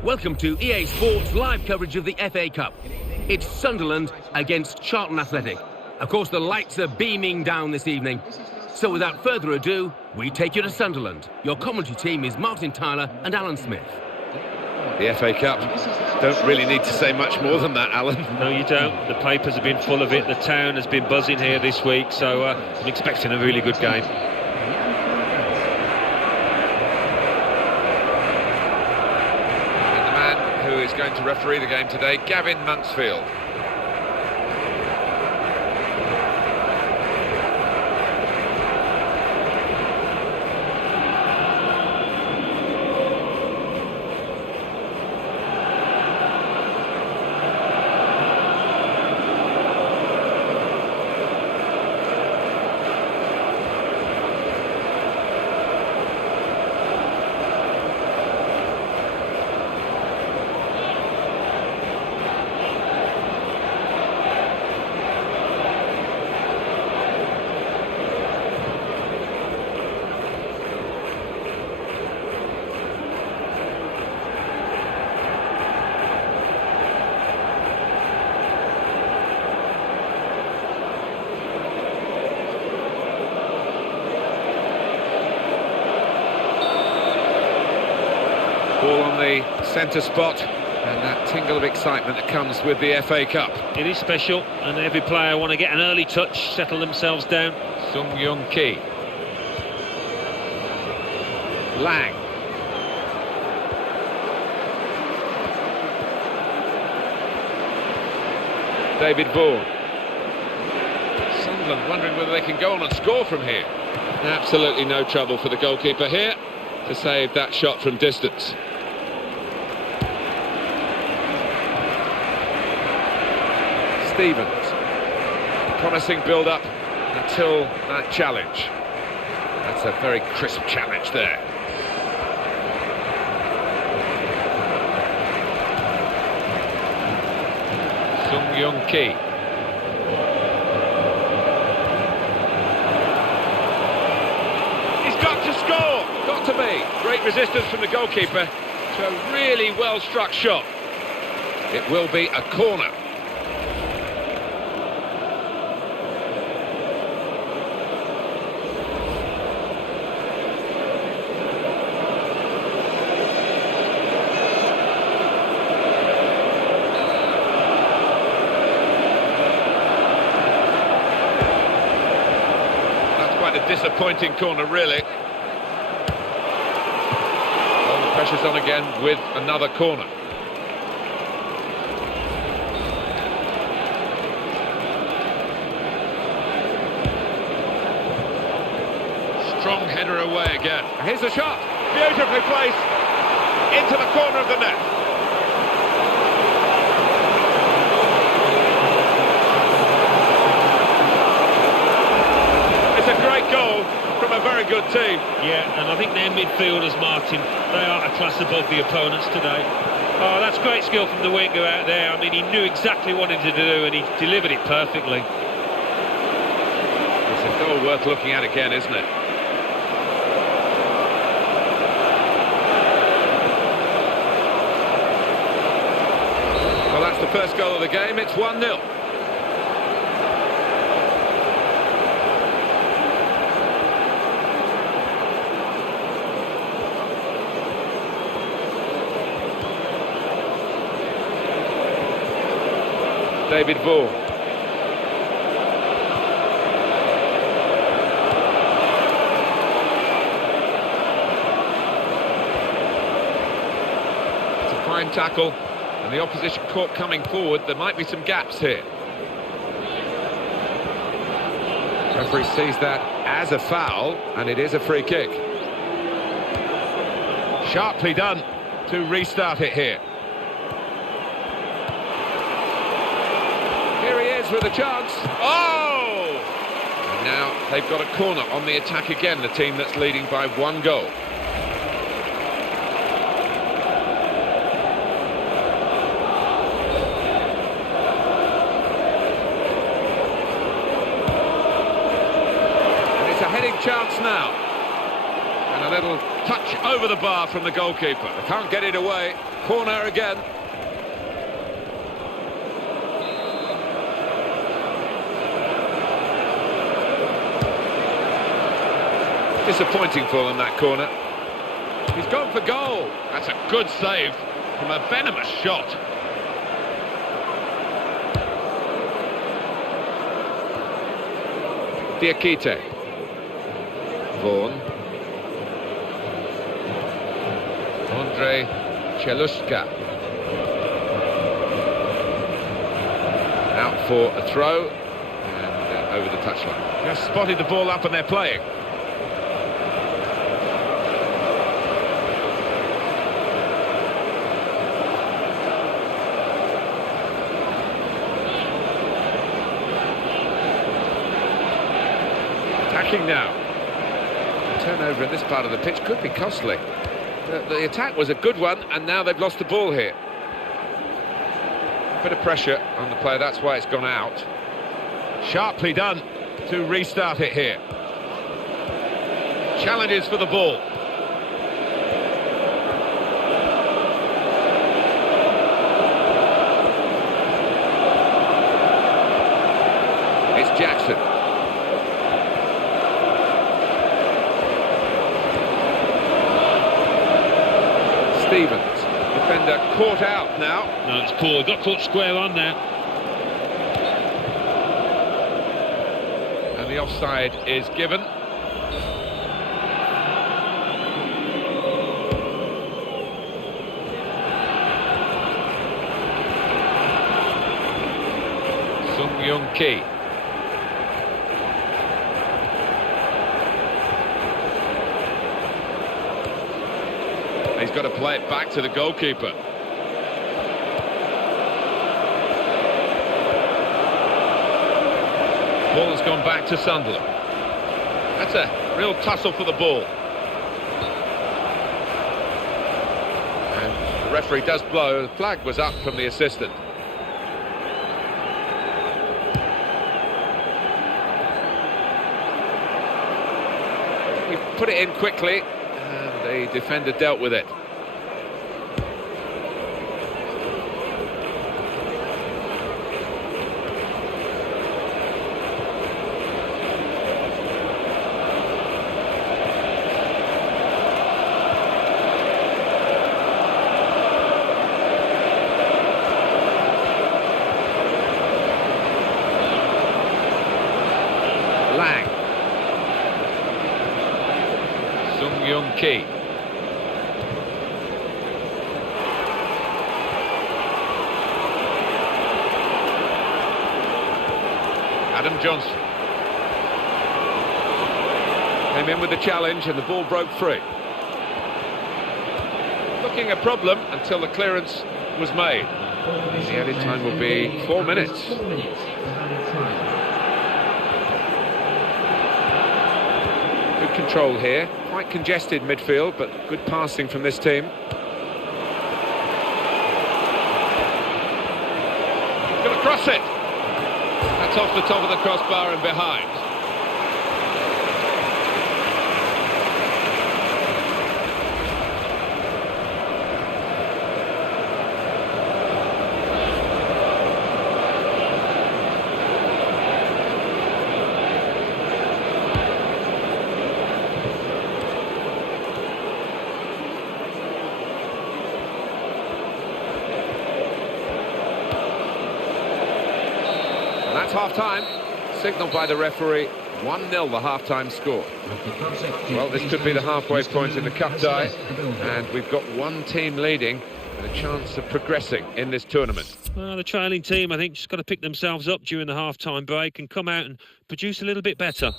Welcome to EA Sports live coverage of the FA Cup. It's Sunderland against Charlton Athletic. Of course, the lights are beaming down this evening. So without further ado, we take you to Sunderland. Your commentary team is Martin Tyler and Alan Smith. The FA Cup. Don't really need to say much more than that, Alan. No, you don't. The papers have been full of it. The town has been buzzing here this week, so I'm expecting a really good game. Who is going to referee the game today, Gavin Mansfield. Ball on the centre spot, and that tingle of excitement that comes with the FA Cup. It is special, and every player want to get an early touch, settle themselves down. Sung-Young-Ki. Lang. David Vaughan. Sunderland wondering whether they can go on and score from here. Absolutely no trouble for the goalkeeper here to save that shot from distance. Stevens. Promising build-up until that challenge. That's a very crisp challenge there. Sung-Young-Ki. He's got to score! Got to be. Great resistance from the goalkeeper to a really well-struck shot. It will be a corner. A disappointing corner, really. Well, the pressure's on again with another corner. Strong header away again. Here's the shot. Beautifully placed into the corner of the net. It's a great goal from a very good team. Yeah, and I think their midfielders, Martin, they are a class above the opponents today. Oh, that's great skill from the winger out there. I mean, he knew exactly what he wanted to do and he delivered it perfectly. It's a goal worth looking at again, isn't it? Well, that's the first goal of the game. It's 1-0. David Vaughan. It's a fine tackle, and the opposition court coming forward. There might be some gaps here. The referee sees that as a foul, and it is a free kick. Sharply done to restart it here. Here he is with a chance. Oh! And now they've got a corner on the attack again, the team that's leading by 1 goal. And it's a heading chance now. And a little touch over the bar from the goalkeeper. They can't get it away. Corner again. Disappointing for them, that corner. He's gone for goal. That's a good save from a venomous shot. Diakite. Vaughan. Andre Cheluska. Out for a throw and over the touchline. Just spotted the ball up and they're playing. Attacking now. Turnover in this part of the pitch could be costly. The attack was a good one, and now they've lost the ball here. Bit of pressure on the player, that's why it's gone out. Sharply done to restart it here. Challenges for the ball. It's Jackson. Stevens, defender caught out now. No, it's poor. Got caught square on there. And the offside is given. Sung-Young-Ki. He's got to play it back to the goalkeeper. Ball has gone back to Sunderland. That's a real tussle for the ball. And the referee does blow. The flag was up from the assistant. He put it in quickly. The defender dealt with it. Lang. Sung-Young-Ki. Adam Johnson came in with the challenge and the ball broke free. Looking a problem until the clearance was made. The added time will be 4 minutes. Good control here. Quite congested midfield, but good passing from this team. He's going to cross it. That's off the top of the crossbar and behind. That's half-time, signalled by the referee. 1-0 the half-time score. Well, this could be the halfway point in the cup tie, and we've got one team leading and a chance of progressing in this tournament. Well, the trailing team, I think, just got to pick themselves up during the half-time break and come out and produce a little bit better.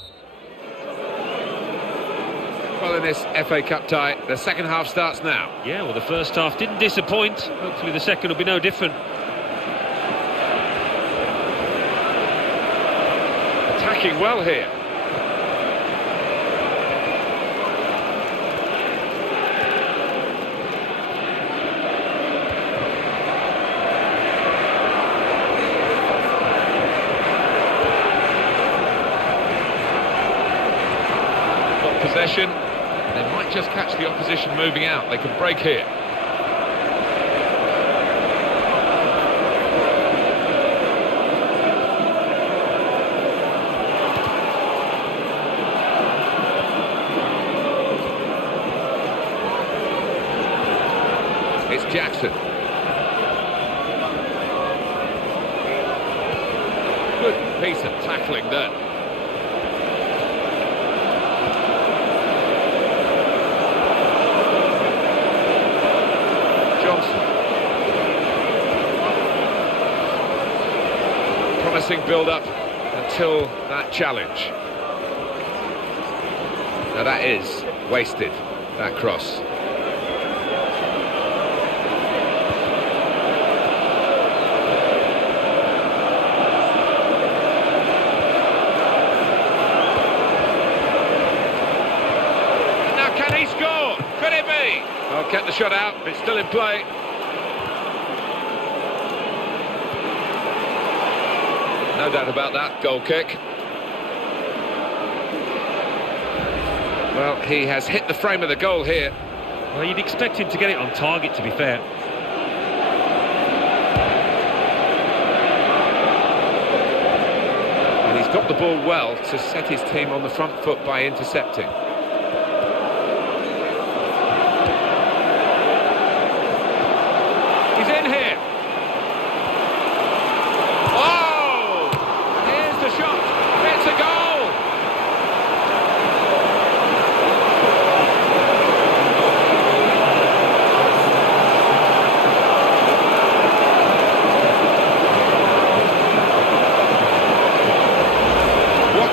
Well, in this FA Cup tie, the second half starts now. Yeah, well, the first half didn't disappoint. Hopefully the second will be no different. Attacking well here. Got possession. They might just catch the opposition moving out. They could break here. Jackson. Good piece of tackling there. Johnson. Promising build-up until that challenge. Now that is wasted, that cross. Now can he score? Could it be? Well, kept the shot out, it's still in play. No doubt about that, goal kick. Well, he has hit the frame of the goal here. Well, you'd expect him to get it on target, to be fair. And he's got the ball well to set his team on the front foot by intercepting. He's in here. Oh! Here's the shot. It's a goal!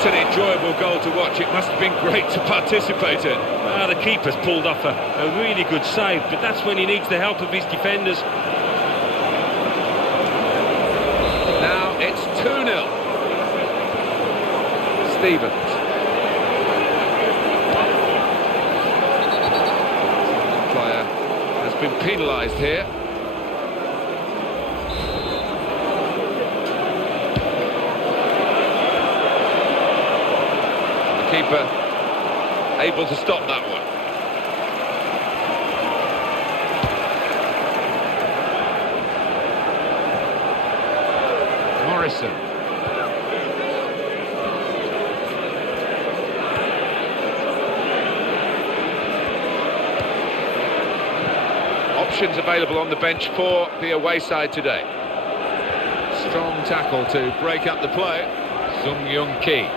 An enjoyable goal to watch. It must have been great to participate in. The keeper's pulled off a really good save, but that's when he needs the help of his defenders. Now it's 2-0. Stevens. The player has been penalised here. Keeper able to stop that one. Morrison. Options available on the bench for the away side today. Strong tackle to break up the play. Sung Young Ki.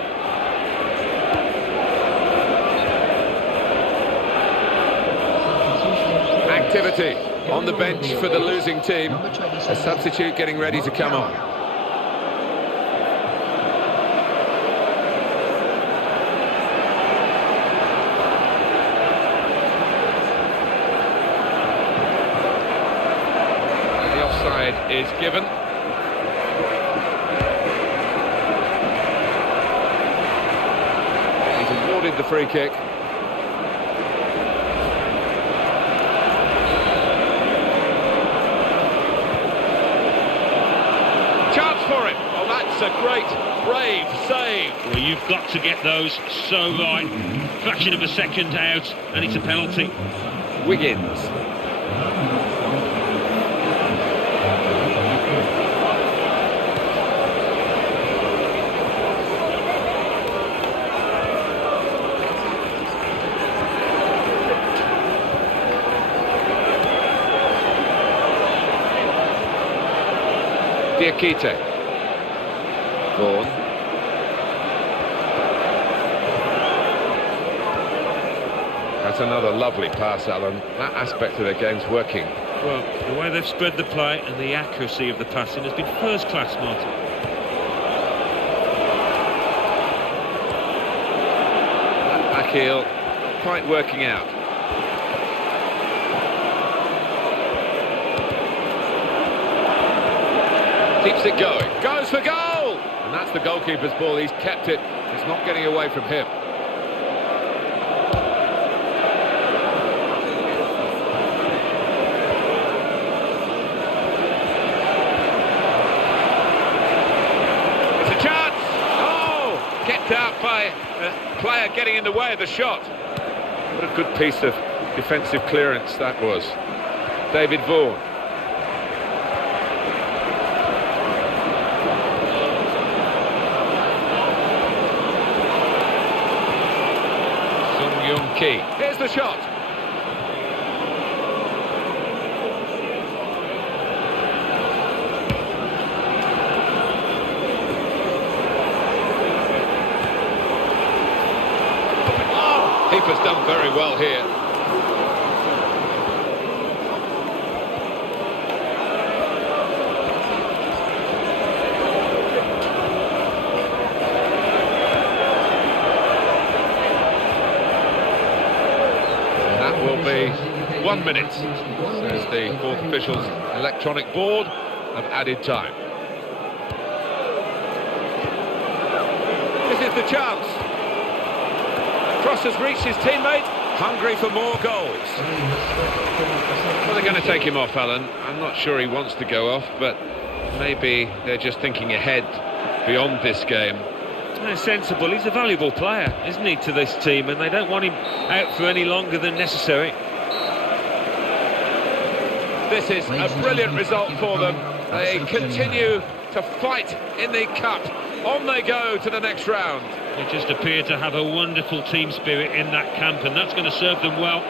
Activity on the bench for the losing team. A substitute getting ready to come on. The offside is given. He's awarded the free kick. For him. Oh, that's a great, brave save. Well, you've got to get those so right. Fraction of a second out, and it's a penalty. Wiggins. Diakite. Vaughan. That's another lovely pass, Alan. That aspect of their game's working. Well, the way they've spread the play and the accuracy of the passing has been first class, Martin. That back heel quite working out. Keeps it going. Goes for goal! And that's the goalkeeper's ball. He's kept it. It's not getting away from him. It's a chance! Oh! Kept out by a player getting in the way of the shot. What a good piece of defensive clearance that was. David Vaughan. Here's the shot. keeper's done very well here. And that will be 1 minute, says the fourth official's electronic board of added time. This is the chance. Cross has reached his teammate, hungry for more goals. Well, they're going to take him off, Alan. I'm not sure he wants to go off, but maybe they're just thinking ahead beyond this game. Sensible. He's a valuable player, isn't he, to this team, and they don't want him out for any longer than necessary. This is a brilliant result for them. They continue to fight in the cup. On they go to the next round. They just appear to have a wonderful team spirit in that camp, and that's going to serve them well.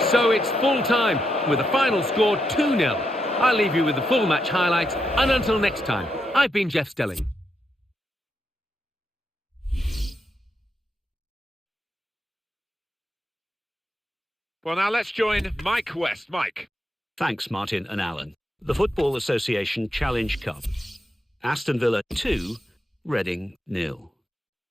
So it's full time with the final score 2-0. I'll leave you with the full match highlights, and until next time, I've been Jeff Stelling. Well, now let's join Mike West. Mike. Thanks, Martin and Alan. The Football Association Challenge Cup. Aston Villa 2, Reading 0.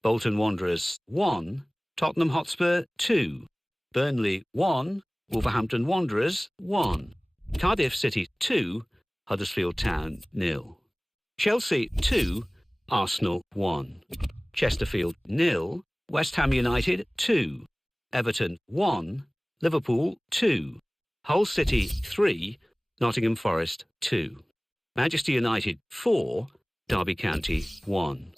Bolton Wanderers 1, Tottenham Hotspur 2. Burnley 1, Wolverhampton Wanderers 1. Cardiff City 2, Huddersfield Town 0. Chelsea 2, Arsenal 1. Chesterfield 0, West Ham United 2. Everton 1, Liverpool 2. Hull City 3, Nottingham Forest 2. Manchester United 4, Derby County 1.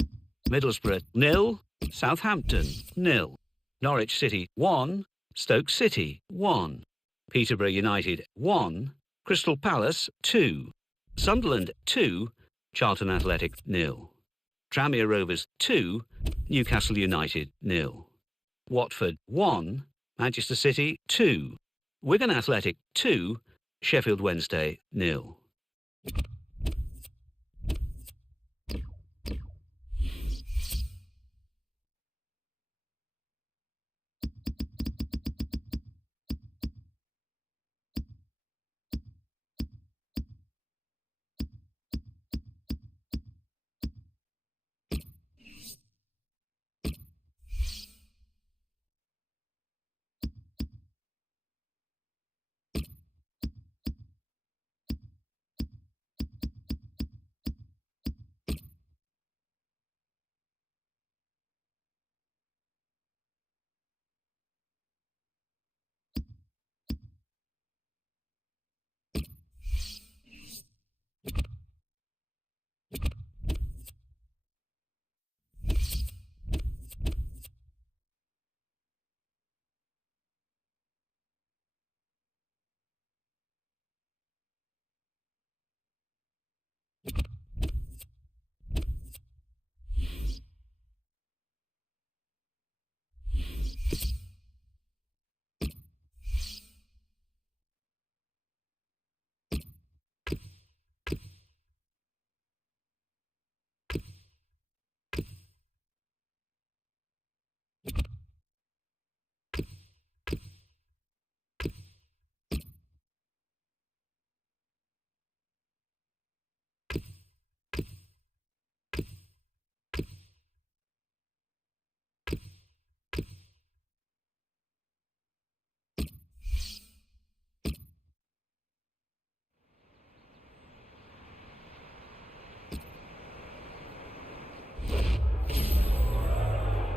Middlesbrough 0, Southampton 0. Norwich City 1, Stoke City 1. Peterborough United 1, Crystal Palace 2. Sunderland 2, Charlton Athletic 0. Tranmere Rovers 2, Newcastle United 0. Watford 1, Manchester City 2. Wigan Athletic 2, Sheffield Wednesday 0.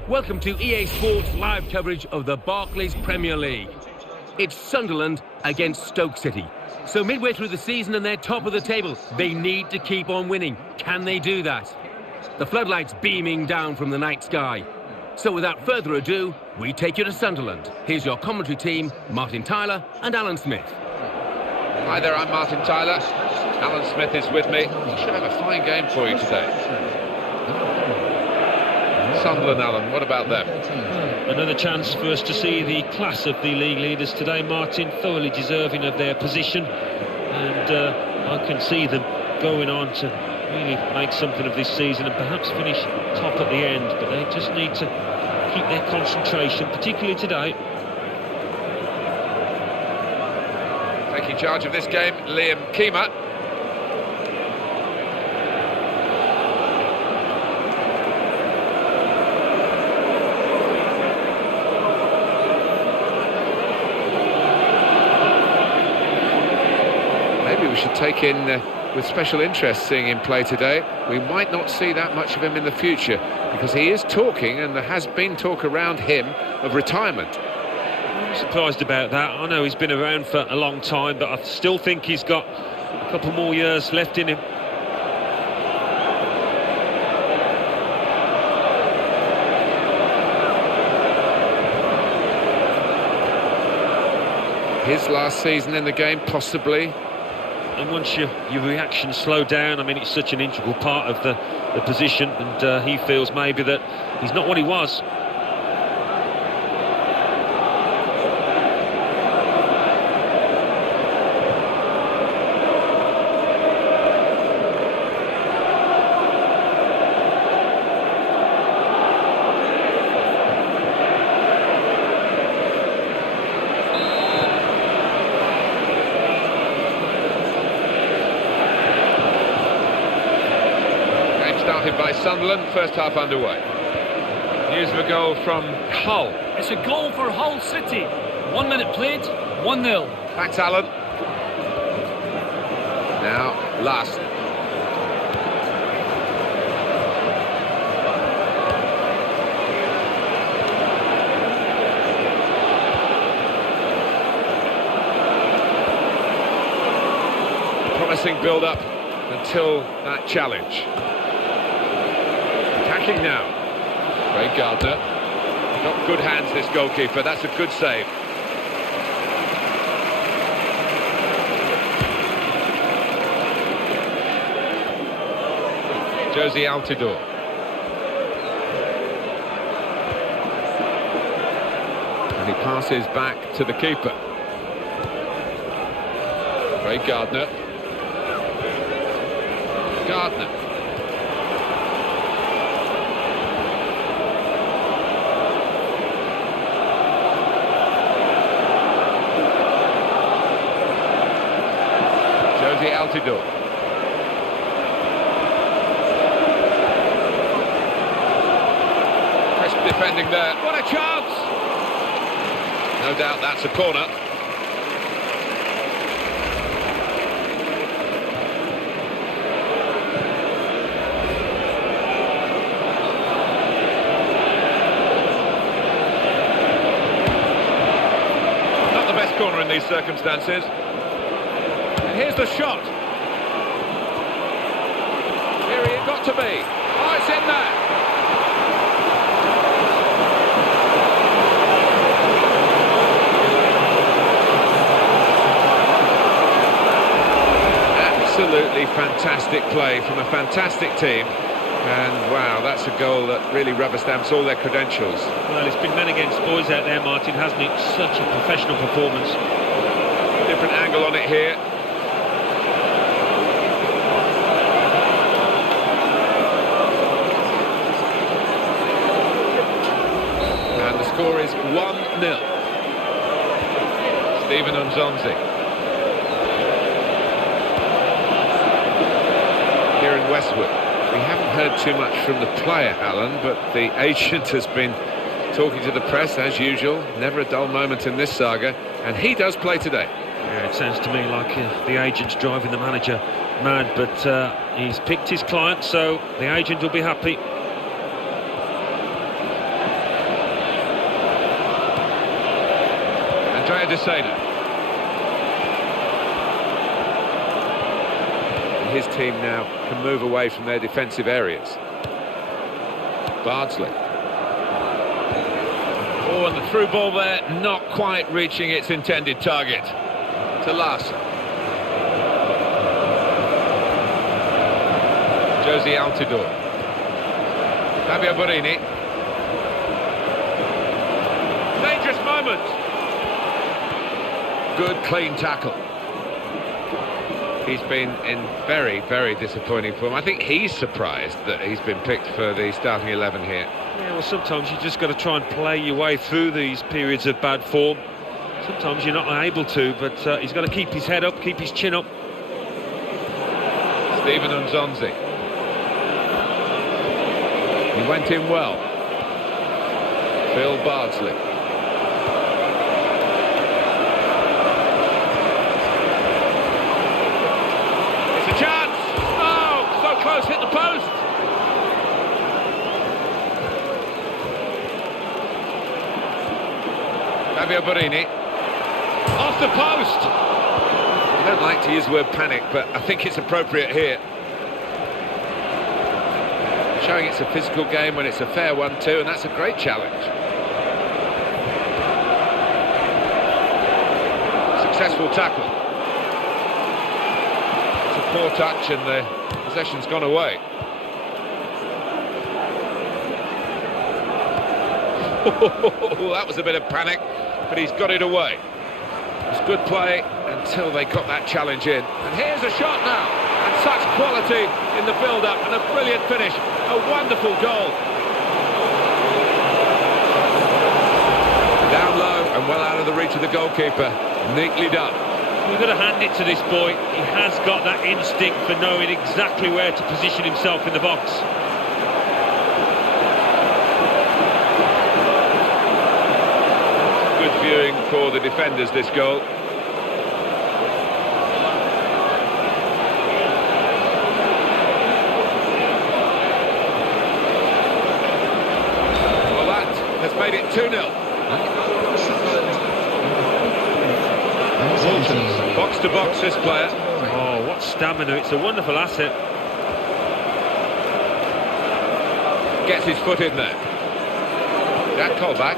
Welcome to EA Sports live coverage of the Barclays Premier League. It's Sunderland against Stoke City. So midway through the season and they're top of the table, they need to keep on winning. Can they do that? The floodlights beaming down from the night sky. So without further ado, we take you to Sunderland. Here's your commentary team, Martin Tyler and Alan Smith. Hi there, I'm Martin Tyler. Alan Smith is with me. We should have a fine game for you today. Sunderland, Alan, what about them? Another chance for us to see the class of the league leaders today, Martin, thoroughly deserving of their position, and I can see them going on to really make something of this season and perhaps finish top at the end, but they just need to keep their concentration, particularly today. Taking charge of this game, Liam Keema. Maybe we should take in with special interest seeing him play today. We might not see that much of him in the future because he is talking, and there has been talk around him of retirement. I'm surprised about that. I know he's been around for a long time, but I still think he's got a couple more years left in him. His last season in the game, possibly. And once your reactions slow down, I mean, it's such an integral part of the position, and he feels maybe that he's not what he was. Started by Sunderland, first half underway. News of a goal from Hull. It's a goal for Hull City. 1 minute played, 1-0. Thanks, Alan. Now, Larson. Promising build-up until that challenge. Attacking now. Craig Gardner. Got good hands, this goalkeeper. That's a good save. Josie Altidore. And he passes back to the keeper. Craig Gardner. Gardner. Josie Altidore. Crisp defending there. What a chance! No doubt that's a corner. Not the best corner in these circumstances. Here's the shot. Here he got to be. Oh, it's in there. Absolutely fantastic play from a fantastic team. And wow, that's a goal that really rubber stamps all their credentials. Well, it's been men against boys out there, Martin, hasn't it? Such a professional performance. Different angle on it here. Score is 1-0. Stephen Nzonzi. Here in Westwood. We haven't heard too much from the player, Alan, but the agent has been talking to the press as usual. Never a dull moment in this saga, and he does play today. Yeah, it sounds to me like the agent's driving the manager mad, but he's picked his client, so the agent will be happy. His team now can move away from their defensive areas. Bardsley. Oh, and the through ball there, not quite reaching its intended target. To Larson. Josie Altidore. Fabio Borini. Dangerous moment. Good, clean tackle. He's been in very, very disappointing form. I think he's surprised that he's been picked for the starting 11 here. Yeah, well, sometimes you just got to try and play your way through these periods of bad form. Sometimes you're not able to, but he's got to keep his head up, keep his chin up. Stephen Nzonzi. He went in well. Phil Bardsley. It's a chance! Oh, so close, hit the post! Fabio Borini. Off the post! I don't like to use the word panic, but I think it's appropriate here. Showing it's a physical game when it's a fair one too, and that's a great challenge. Successful tackle. It's a poor touch and the possession's gone away. That was a bit of panic, but he's got it away. It was good play until they got that challenge in. And here's a shot now, and such quality in the build-up, and a brilliant finish, a wonderful goal. Down low and well out of the reach of the goalkeeper, neatly done. We've got to hand it to this boy. He has got that instinct for knowing exactly where to position himself in the box. Good viewing for the defenders, this goal. Well, that has made it 2-0. Box to box, this player. Oh, what stamina. It's a wonderful asset. Gets his foot in there. Jack Colback.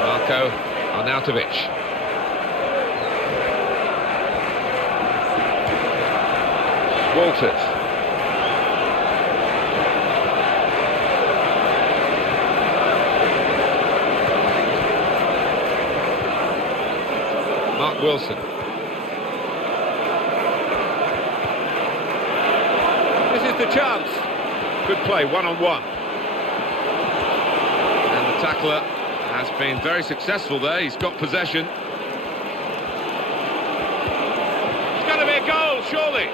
Marko Arnautovic. Walters. Mark Wilson. This is the chance. Good play, one-on-one. And the tackler has been very successful there. He's got possession. It's going to be a goal, surely.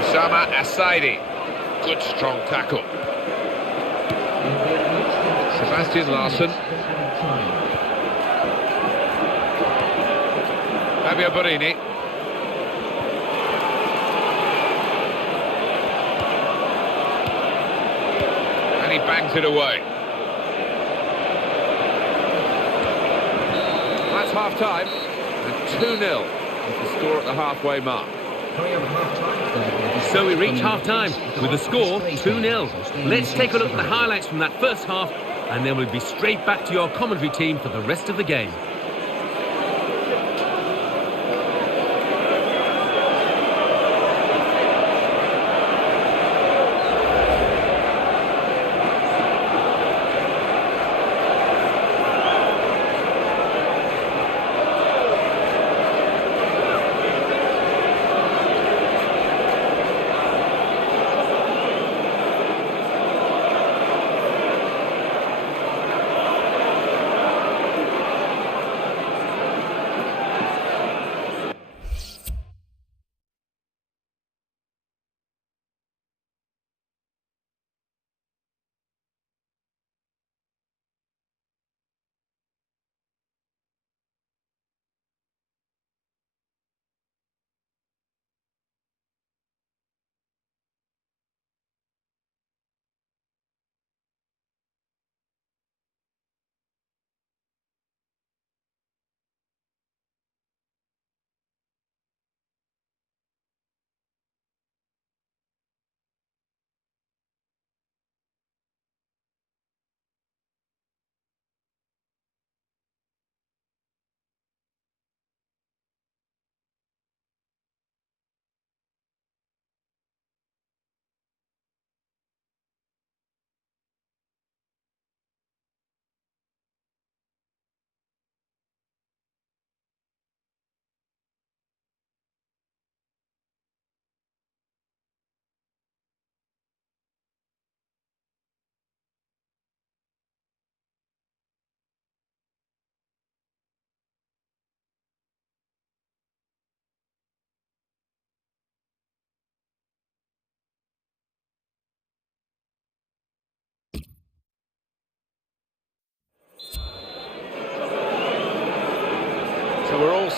Osama Asaidi. Good strong tackle. Sebastian Larsson. Fabio Borini. And he bangs it away. That's half-time. And 2-0 is the score at the halfway mark. So we reach half-time with the score 2-0. Let's take a look at the highlights from that first half, and then we'll be straight back to your commentary team for the rest of the game.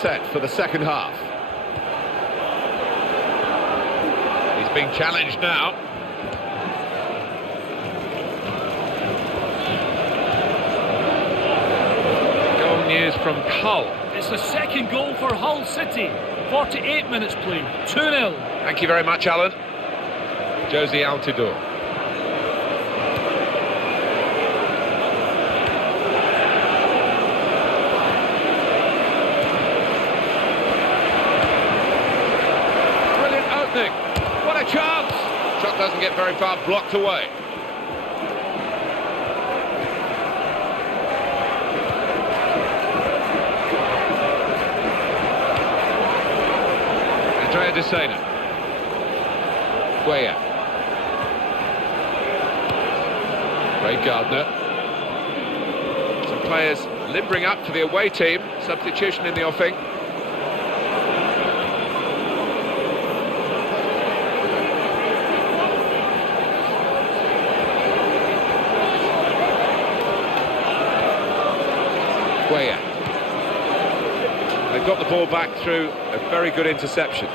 set for the second half. He's being challenged now. Goal news from Hull. It's the second goal for Hull City. 48 minutes played. 2-0. Thank you very much, Alan. Josie Altidore. Brilliant opening. What a chance! Shot doesn't get very far, blocked away. Andrea De Sena. Guaya. Ray Gardner. Some players limbering up for the away team. Substitution in the offing. Guaya. They've got the ball back through a very good interception.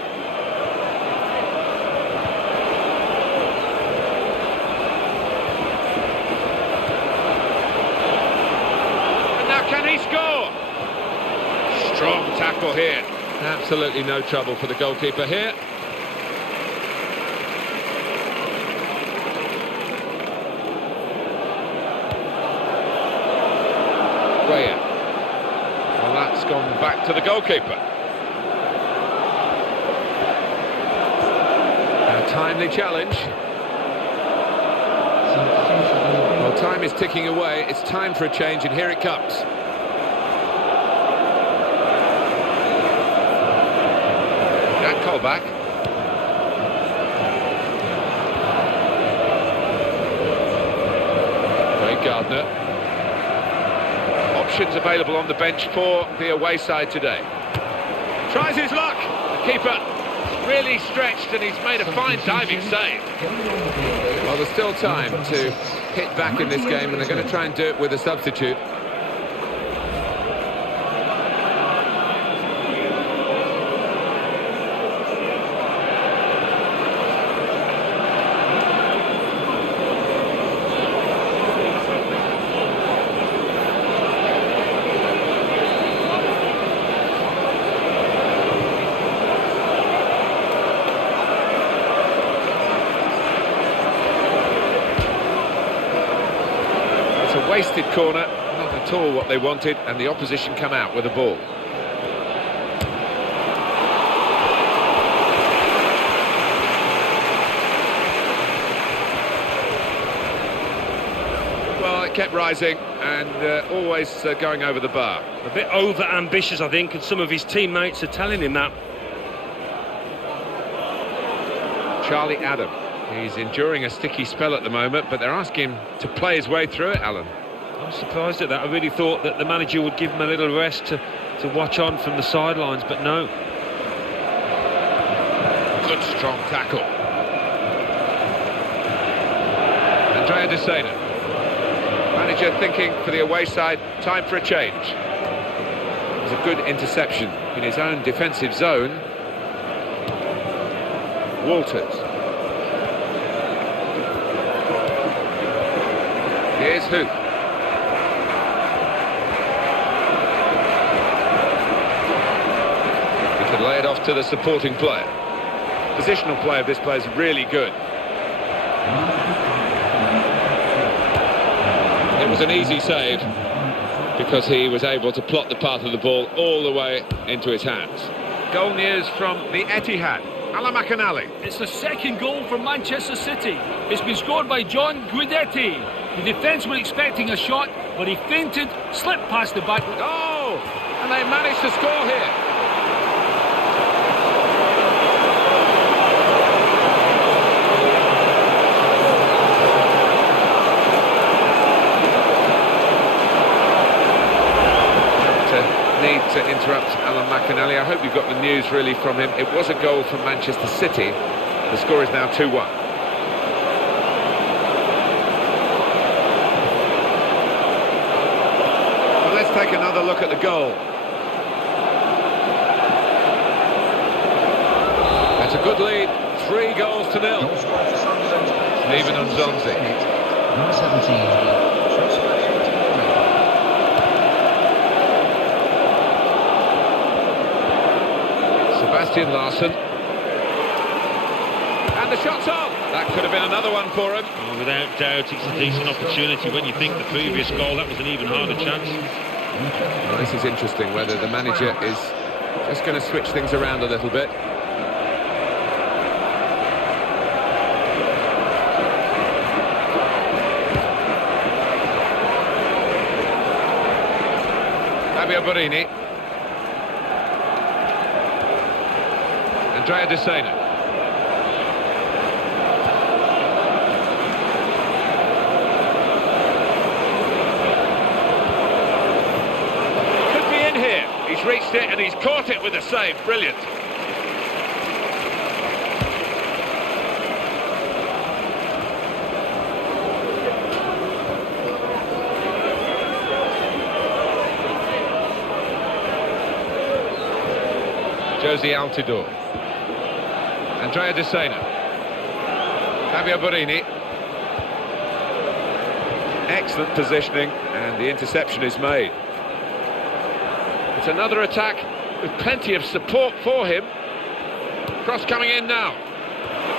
Strong tackle here. Absolutely no trouble for the goalkeeper here. Guaya. Well, that's gone back to the goalkeeper. A timely challenge. Well, time is ticking away. It's time for a change, and here it comes. Back. Ray Gardner. Options available on the bench for the away side today. Tries his luck. The keeper really stretched and he's made a fine diving save. Well, there's still time to hit back in this game and they're going to try and do it with a substitute. Wasted corner, not at all what they wanted, and the opposition come out with the ball. Well, it kept rising and always going over the bar. A bit over-ambitious, I think, and some of his teammates are telling him that. Charlie Adam. He's enduring a sticky spell at the moment, but they're asking him to play his way through it, Alan. I'm surprised at that. I really thought that the manager would give him a little rest to watch on from the sidelines, but no. Good strong tackle. Andrea De Sena. Manager thinking for the away side, time for a change. It was a good interception in his own defensive zone. Walters. Here's Huth. He can lay it off to the supporting player. Positional play of this player is really good. It was an easy save because he was able to plot the path of the ball all the way into his hands. Goal news from the Etihad. Alan McAnally. It's the second goal for Manchester City. It's been scored by John Guidetti. The defence were expecting a shot, but he feinted, slipped past the back. Oh! And they managed to score here. Need to interrupt Alan McAnally. I hope you got the news really from him. It was a goal from Manchester City. The score is now 2-1. Well, let's take another look at the goal. Even on Zonzi. Number 17. Sebastian Larsson. And the shot's on! That could have been another one for him. Oh, without doubt, it's a decent opportunity. When you think the previous goal, that was an even harder chance. Well, this is interesting, whether the manager is just going to switch things around a little bit. Fabio Borini. Andrea De Sena. Could be in here. He's reached it and he's caught it with a save. Brilliant. Josie Altidore. Andrea De Sena. Fabio Borini. Excellent positioning, and the interception is made. It's another attack with plenty of support for him. Cross coming in now.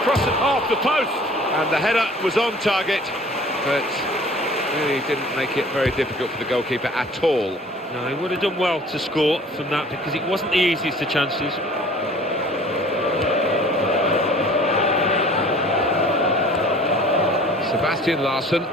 Cross off the post, and the header was on target, but really didn't make it very difficult for the goalkeeper at all. No, he would have done well to score from that, because it wasn't the easiest of chances. Sebastian Larsson.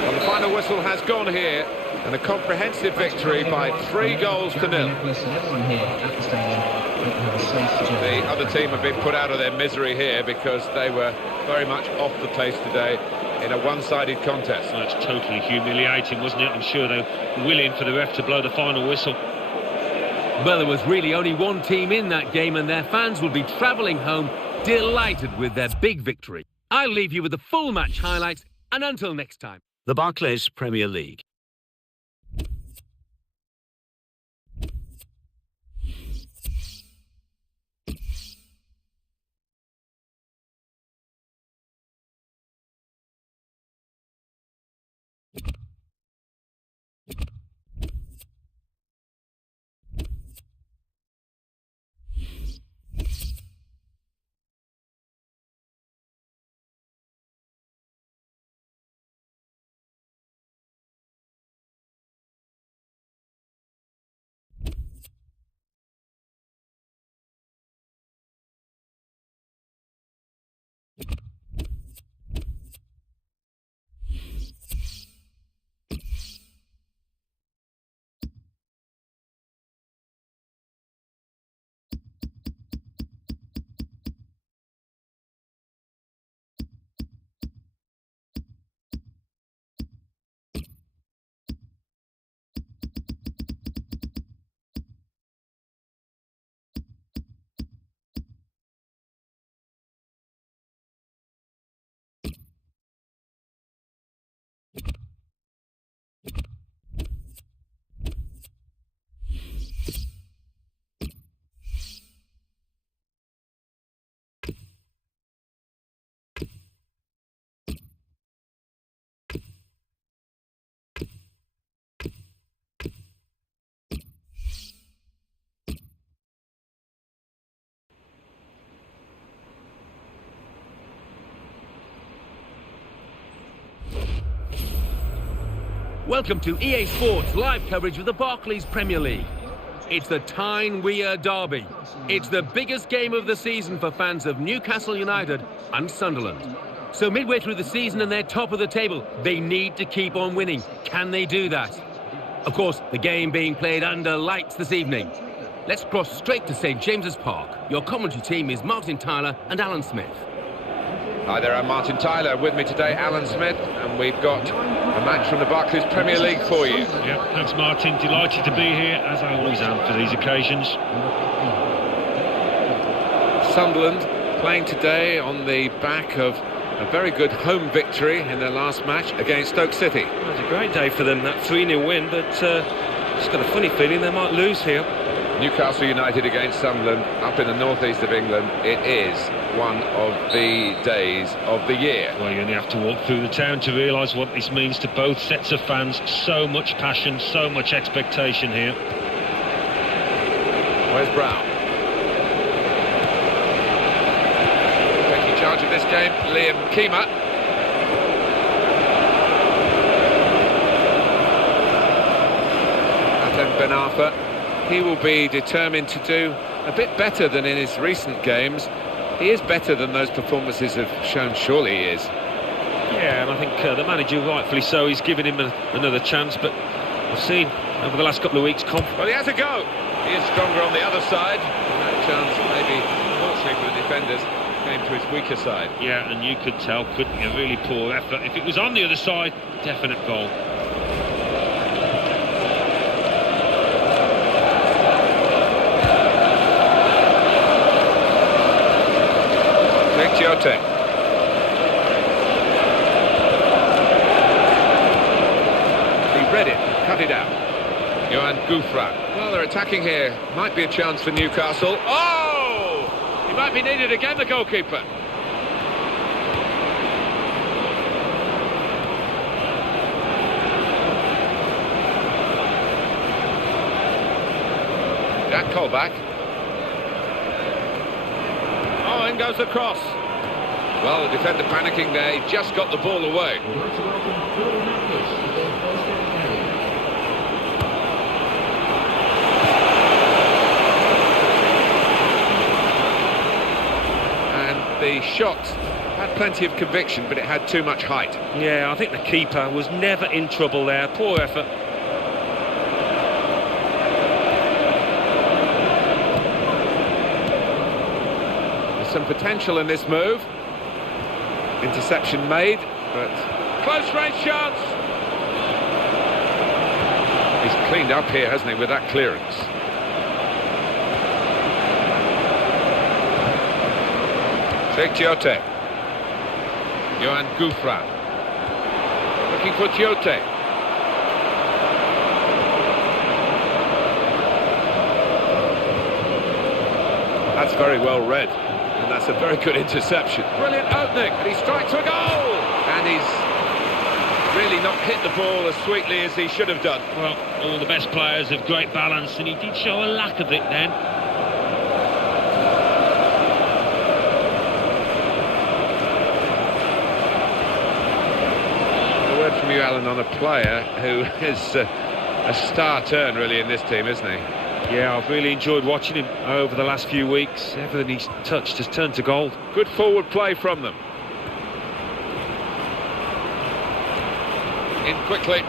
Well, the final whistle has gone here, and a comprehensive victory by 3-0. The other team have been put out of their misery here because they were very much off the pace today in a one-sided contest. Well, that's totally humiliating, wasn't it? I'm sure they're willing for the ref to blow the final whistle. Well, there was really only one team in that game, and their fans will be travelling home delighted with their big victory. I'll leave you with the full match highlights, and until next time. The Barclays Premier League. Welcome to EA Sports live coverage of the Barclays Premier League. It's the Tyne-Wear Derby. It's the biggest game of the season for fans of Newcastle United and Sunderland. So midway through the season and they're top of the table, they need to keep on winning. Can they do that? Of course, the game being played under lights this evening. Let's cross straight to St James's Park. Your commentary team is Martin Tyler and Alan Smith. Hi there, I'm Martin Tyler. With me today, Alan Smith, and we've got a match from the Barclays Premier League for you. Yeah, thanks Martin. Delighted to be here, as I always am for these occasions. Sunderland playing today on the back of a very good home victory in their last match against Stoke City. It was a great day for them, that 3-0 win, but just got a funny feeling they might lose here. Newcastle United against Sunderland up in the northeast of England. It is one of the days of the year. Well, you only have to walk through the town to realise what this means to both sets of fans. So much passion, so much expectation here. Where's Brown? Taking charge of this game, Liam Keema. Atem Ben Arfa. He will be determined to do a bit better than in his recent games. He is better than those performances have shown, surely he is. Yeah, and I think the manager, rightfully so, he's given him another chance, but I've seen over the last couple of weeks... Well, he has a go. He is stronger on the other side. That chance, maybe, unfortunately for the defenders, came to his weaker side. Yeah, and you could tell, couldn't you? Really poor effort. If it was on the other side, definite goal. Jota. He read it, cut it out. Johan Gouffran. Well, they're attacking here. Might be a chance for Newcastle. Oh! He might be needed again, the goalkeeper. Jack Colback. Oh, in goes the cross. Well, the defender panicking there, he just got the ball away. And the shot had plenty of conviction, but it had too much height. Yeah, I think the keeper was never in trouble there. Poor effort. There's some potential in this move. Interception made, but close range chance. He's cleaned up here, hasn't he, with that clearance. Take Jota. Johan Gouffran. Looking for Jota. That's very well read. And that's a very good interception. Brilliant opening, and he strikes a goal! And he's really not hit the ball as sweetly as he should have done. Well, all the best players have great balance, and he did show a lack of it then. A word from you, Alan, on a player who is a star turn, really, in this team, isn't he? Yeah, I've really enjoyed watching him over the last few weeks. Everything he's touched has turned to gold. Good forward play from them. In quickly.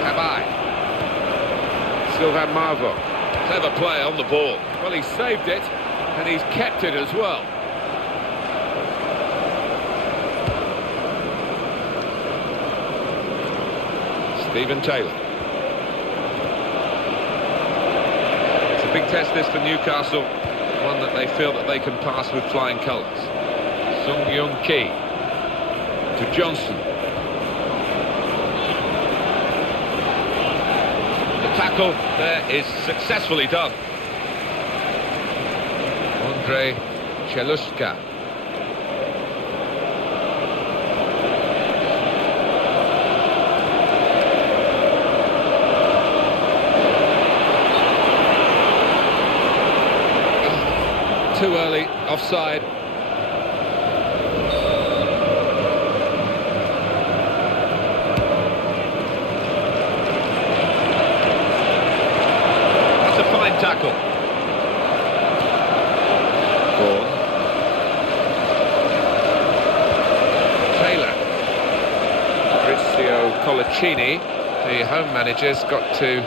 Cabai. Sylvain Marvo. Clever play on the ball. Well, he saved it, and he's kept it as well. Stephen Taylor. It's a big test this for Newcastle, one that they feel that they can pass with flying colours. Sung Young Ki to Johnson. The tackle there is successfully done. Andrei Cheluska. Too early, offside. That's a fine tackle. Vaughan. Taylor. Maurizio Colaccini, the home manager's got to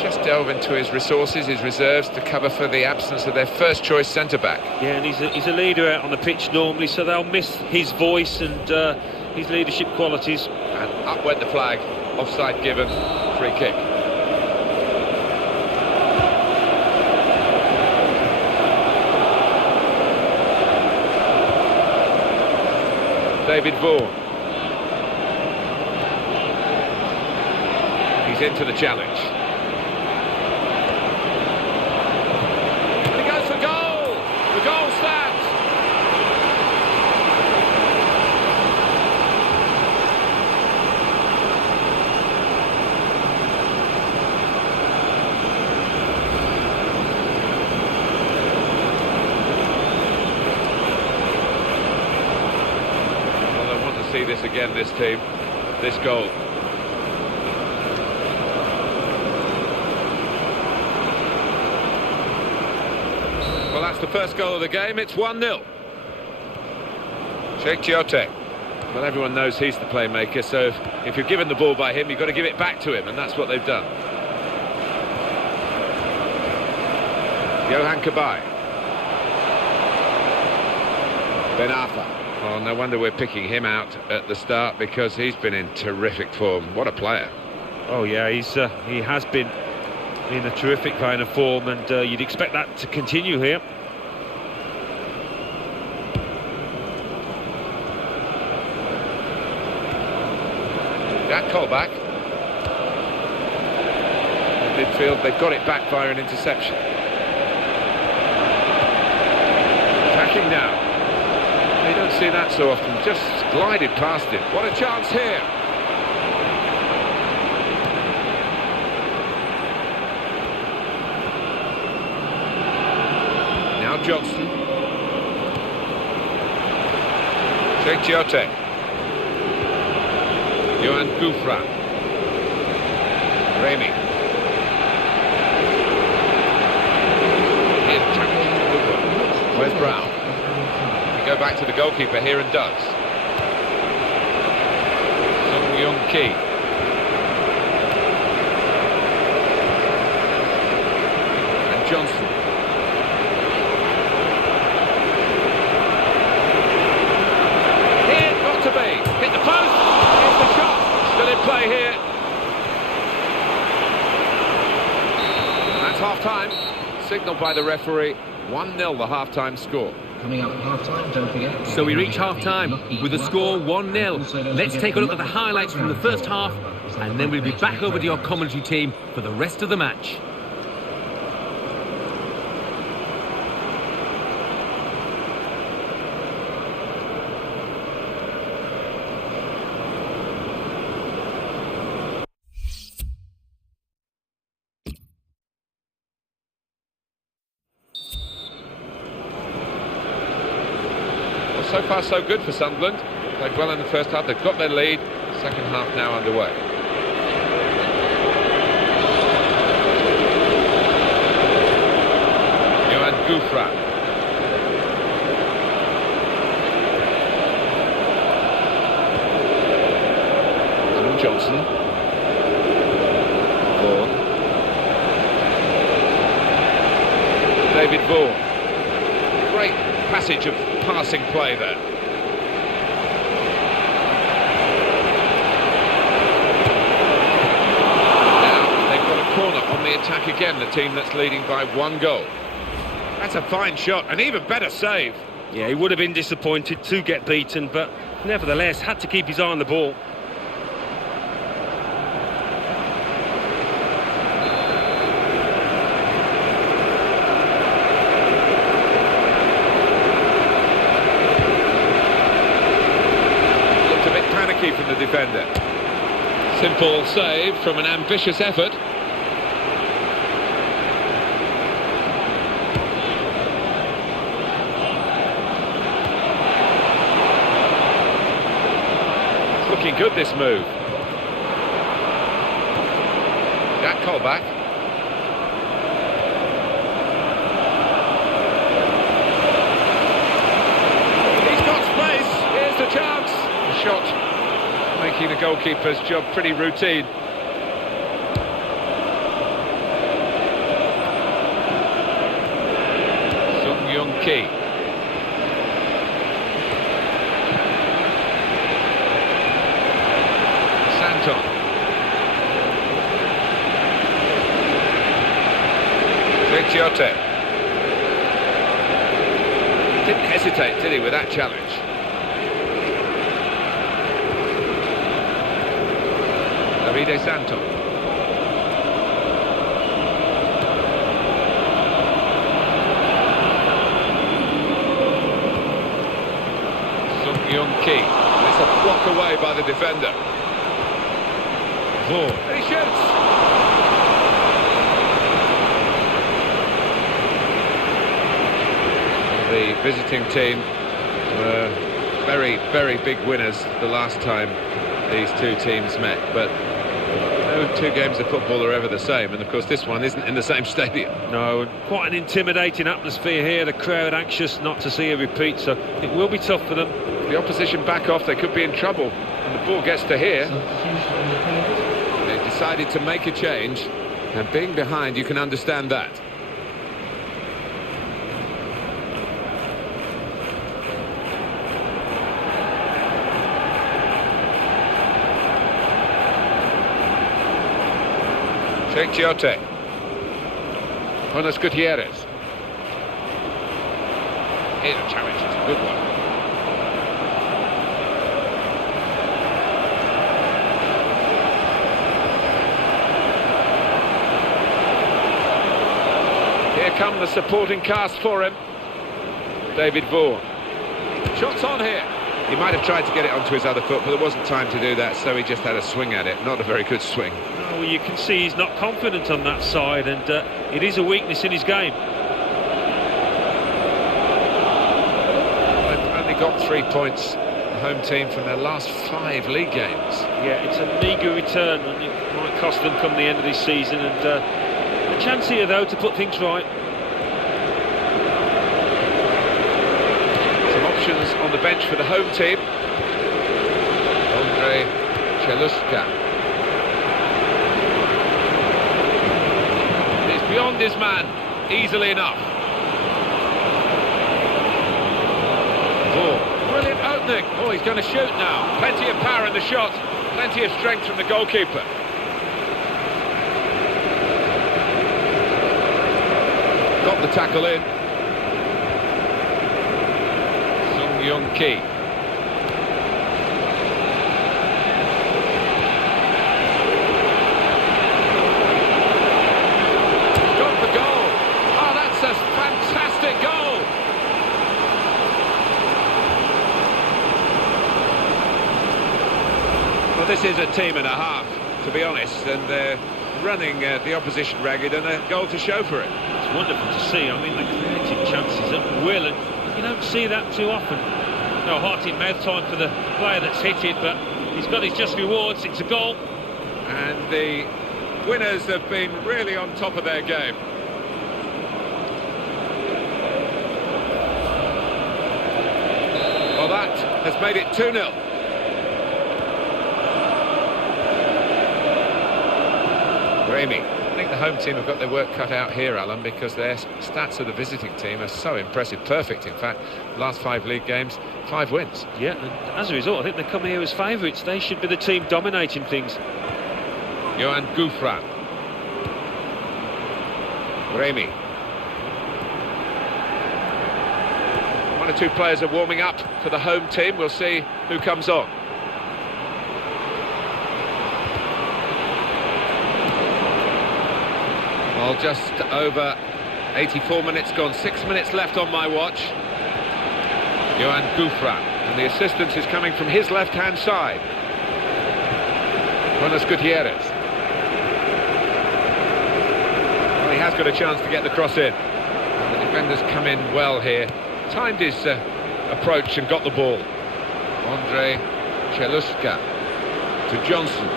just delve into his resources, his reserves, to cover for the absence of their first choice centre-back. Yeah, and he's a leader out on the pitch normally, so they'll miss his voice and his leadership qualities. And up went the flag, offside given, free kick. David Vaughan. He's into the challenge. And he goes for goal! The goal stands! See this again, this team, this goal. Well, that's the first goal of the game. It's 1-0. Sheikh Giote. Well, everyone knows he's the playmaker, so if you're given the ball by him, you've got to give it back to him, and that's what they've done. Johan Cabaye. Ben Arfa. Well, no wonder we're picking him out at the start, because he's been in terrific form. What a player. Oh yeah, he has been in a terrific vein of form, and you'd expect that to continue here. That callback. Midfield, they've got it back via an interception. Attacking now. You don't see that so often, just glided past him. What a chance here. Now Johnson. Sheikh Giote. Johan Gouffran. Remy. Where's Brown? Go back to the goalkeeper here and does. Sung Young Ki. And Johnson. Here, got to be. Hit the post. Hit the shot. Still in play here. That's half-time. Signalled by the referee. 1-0 the half-time score. Coming up at half-time, don't forget. So we reach half-time with the score 1-0. Let's take a look at the highlights from the first half, and then we'll be back over to your commentary team for the rest of the match. So far so good for Sunderland. Played well in the first half, they've got their lead. Second half now underway. Johan Gouffran. Alan Johnson. Vaughan. David Vaughan. Great passage of passing play there. Now they've got a corner on the attack again, the team that's leading by 1 goal. That's a fine shot, an even better save. Yeah, he would have been disappointed to get beaten, but nevertheless had to keep his eye on the ball. From the defender. Simple save from an ambitious effort. It's looking good, this move. That callback. He's got space. Here's the chance. The shot making the goalkeeper's job pretty routine. Sung Young Ki. Santon. Sheikh Giote. Didn't hesitate, did he, with that challenge? Davide Santo. Young-Ki. It's a block away by the defender. Vaughan. And he shoots. The visiting team were very, very big winners the last time these two teams met, but no two games of football are ever the same, and of course this one isn't in the same stadium. No, quite an intimidating atmosphere here, the crowd anxious not to see a repeat, so it will be tough for them. The opposition back off, they could be in trouble, and the ball gets to here. They've decided to make a change, and being behind, you can understand that. Chiote. Jonas Gutierrez. Here's a challenge, it's a good one. Here come the supporting cast for him. David Vaughan. Shots on here. He might have tried to get it onto his other foot, but there wasn't time to do that, so he just had a swing at it. Not a very good swing. Well, you can see he's not confident on that side, and it is a weakness in his game. They've only got 3 points, the home team, from their last 5 league games. Yeah, it's a meagre return, and it might cost them come the end of this season, and a chance here, though, to put things right. Some options on the bench for the home team. Andre Cheluska. Beyond his man, easily enough. Oh, brilliant opening. Oh, he's going to shoot now. Plenty of power in the shot. Plenty of strength from the goalkeeper. Got the tackle in. Young-Ki. Fantastic goal! Well, this is a team and a half, to be honest, and they're running the opposition ragged, and a goal to show for it. It's wonderful to see. I mean, the creative chances at will, and you don't see that too often. No heart-in-mouth time for the player that's hit it, but he's got his just rewards. It's a goal. And the winners have been really on top of their game. Well, that has made it 2-0. Graeme. I think the home team have got their work cut out here, Alan, because their stats of the visiting team are so impressive. Perfect, in fact. Last 5 league games, 5 wins. Yeah, and as a result, I think they come here as favourites. They should be the team dominating things. Johan Gouffran. Graeme. 1 or 2 players are warming up for the home team. We'll see who comes on. Well, just over 84 minutes gone. 6 minutes left on my watch. Johan Gouffran. And the assistance is coming from his left-hand side. Jonas Gutierrez. Well, he has got a chance to get the cross in. And the defenders come in well here. Timed his approach and got the ball. Andre Cheluska to Johnson.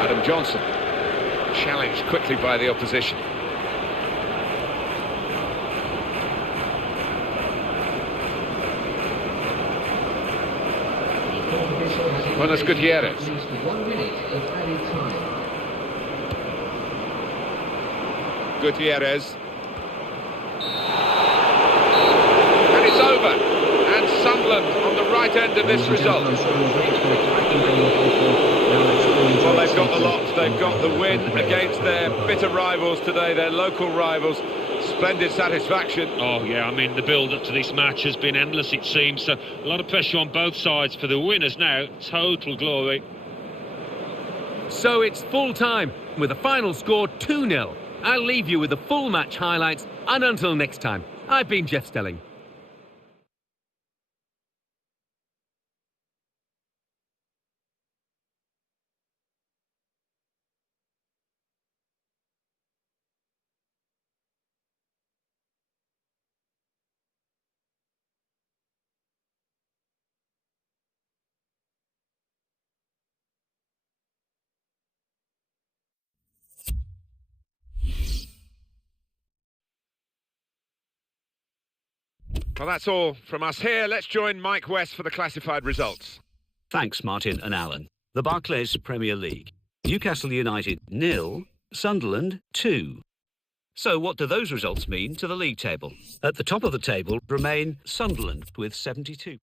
Adam Johnson challenged quickly by the opposition. Jonas Gutierrez. 1 minute of added time. Gutierrez. And it's over. And Sunderland on the right end of this result. Well, they've got the lot. They've got the win against their bitter rivals today, their local rivals, splendid satisfaction. Oh, yeah, I mean, the build-up to this match has been endless, it seems. So a lot of pressure on both sides for the winners now. Total glory. So it's full time, with a final score 2-0. I'll leave you with the full match highlights, and until next time, I've been Jeff Stelling. Well, that's all from us here. Let's join Mike West for the classified results. Thanks, Martin and Alan. The Barclays Premier League. Newcastle United 0, Sunderland 2. So what do those results mean to the league table? At the top of the table remain Sunderland with 72.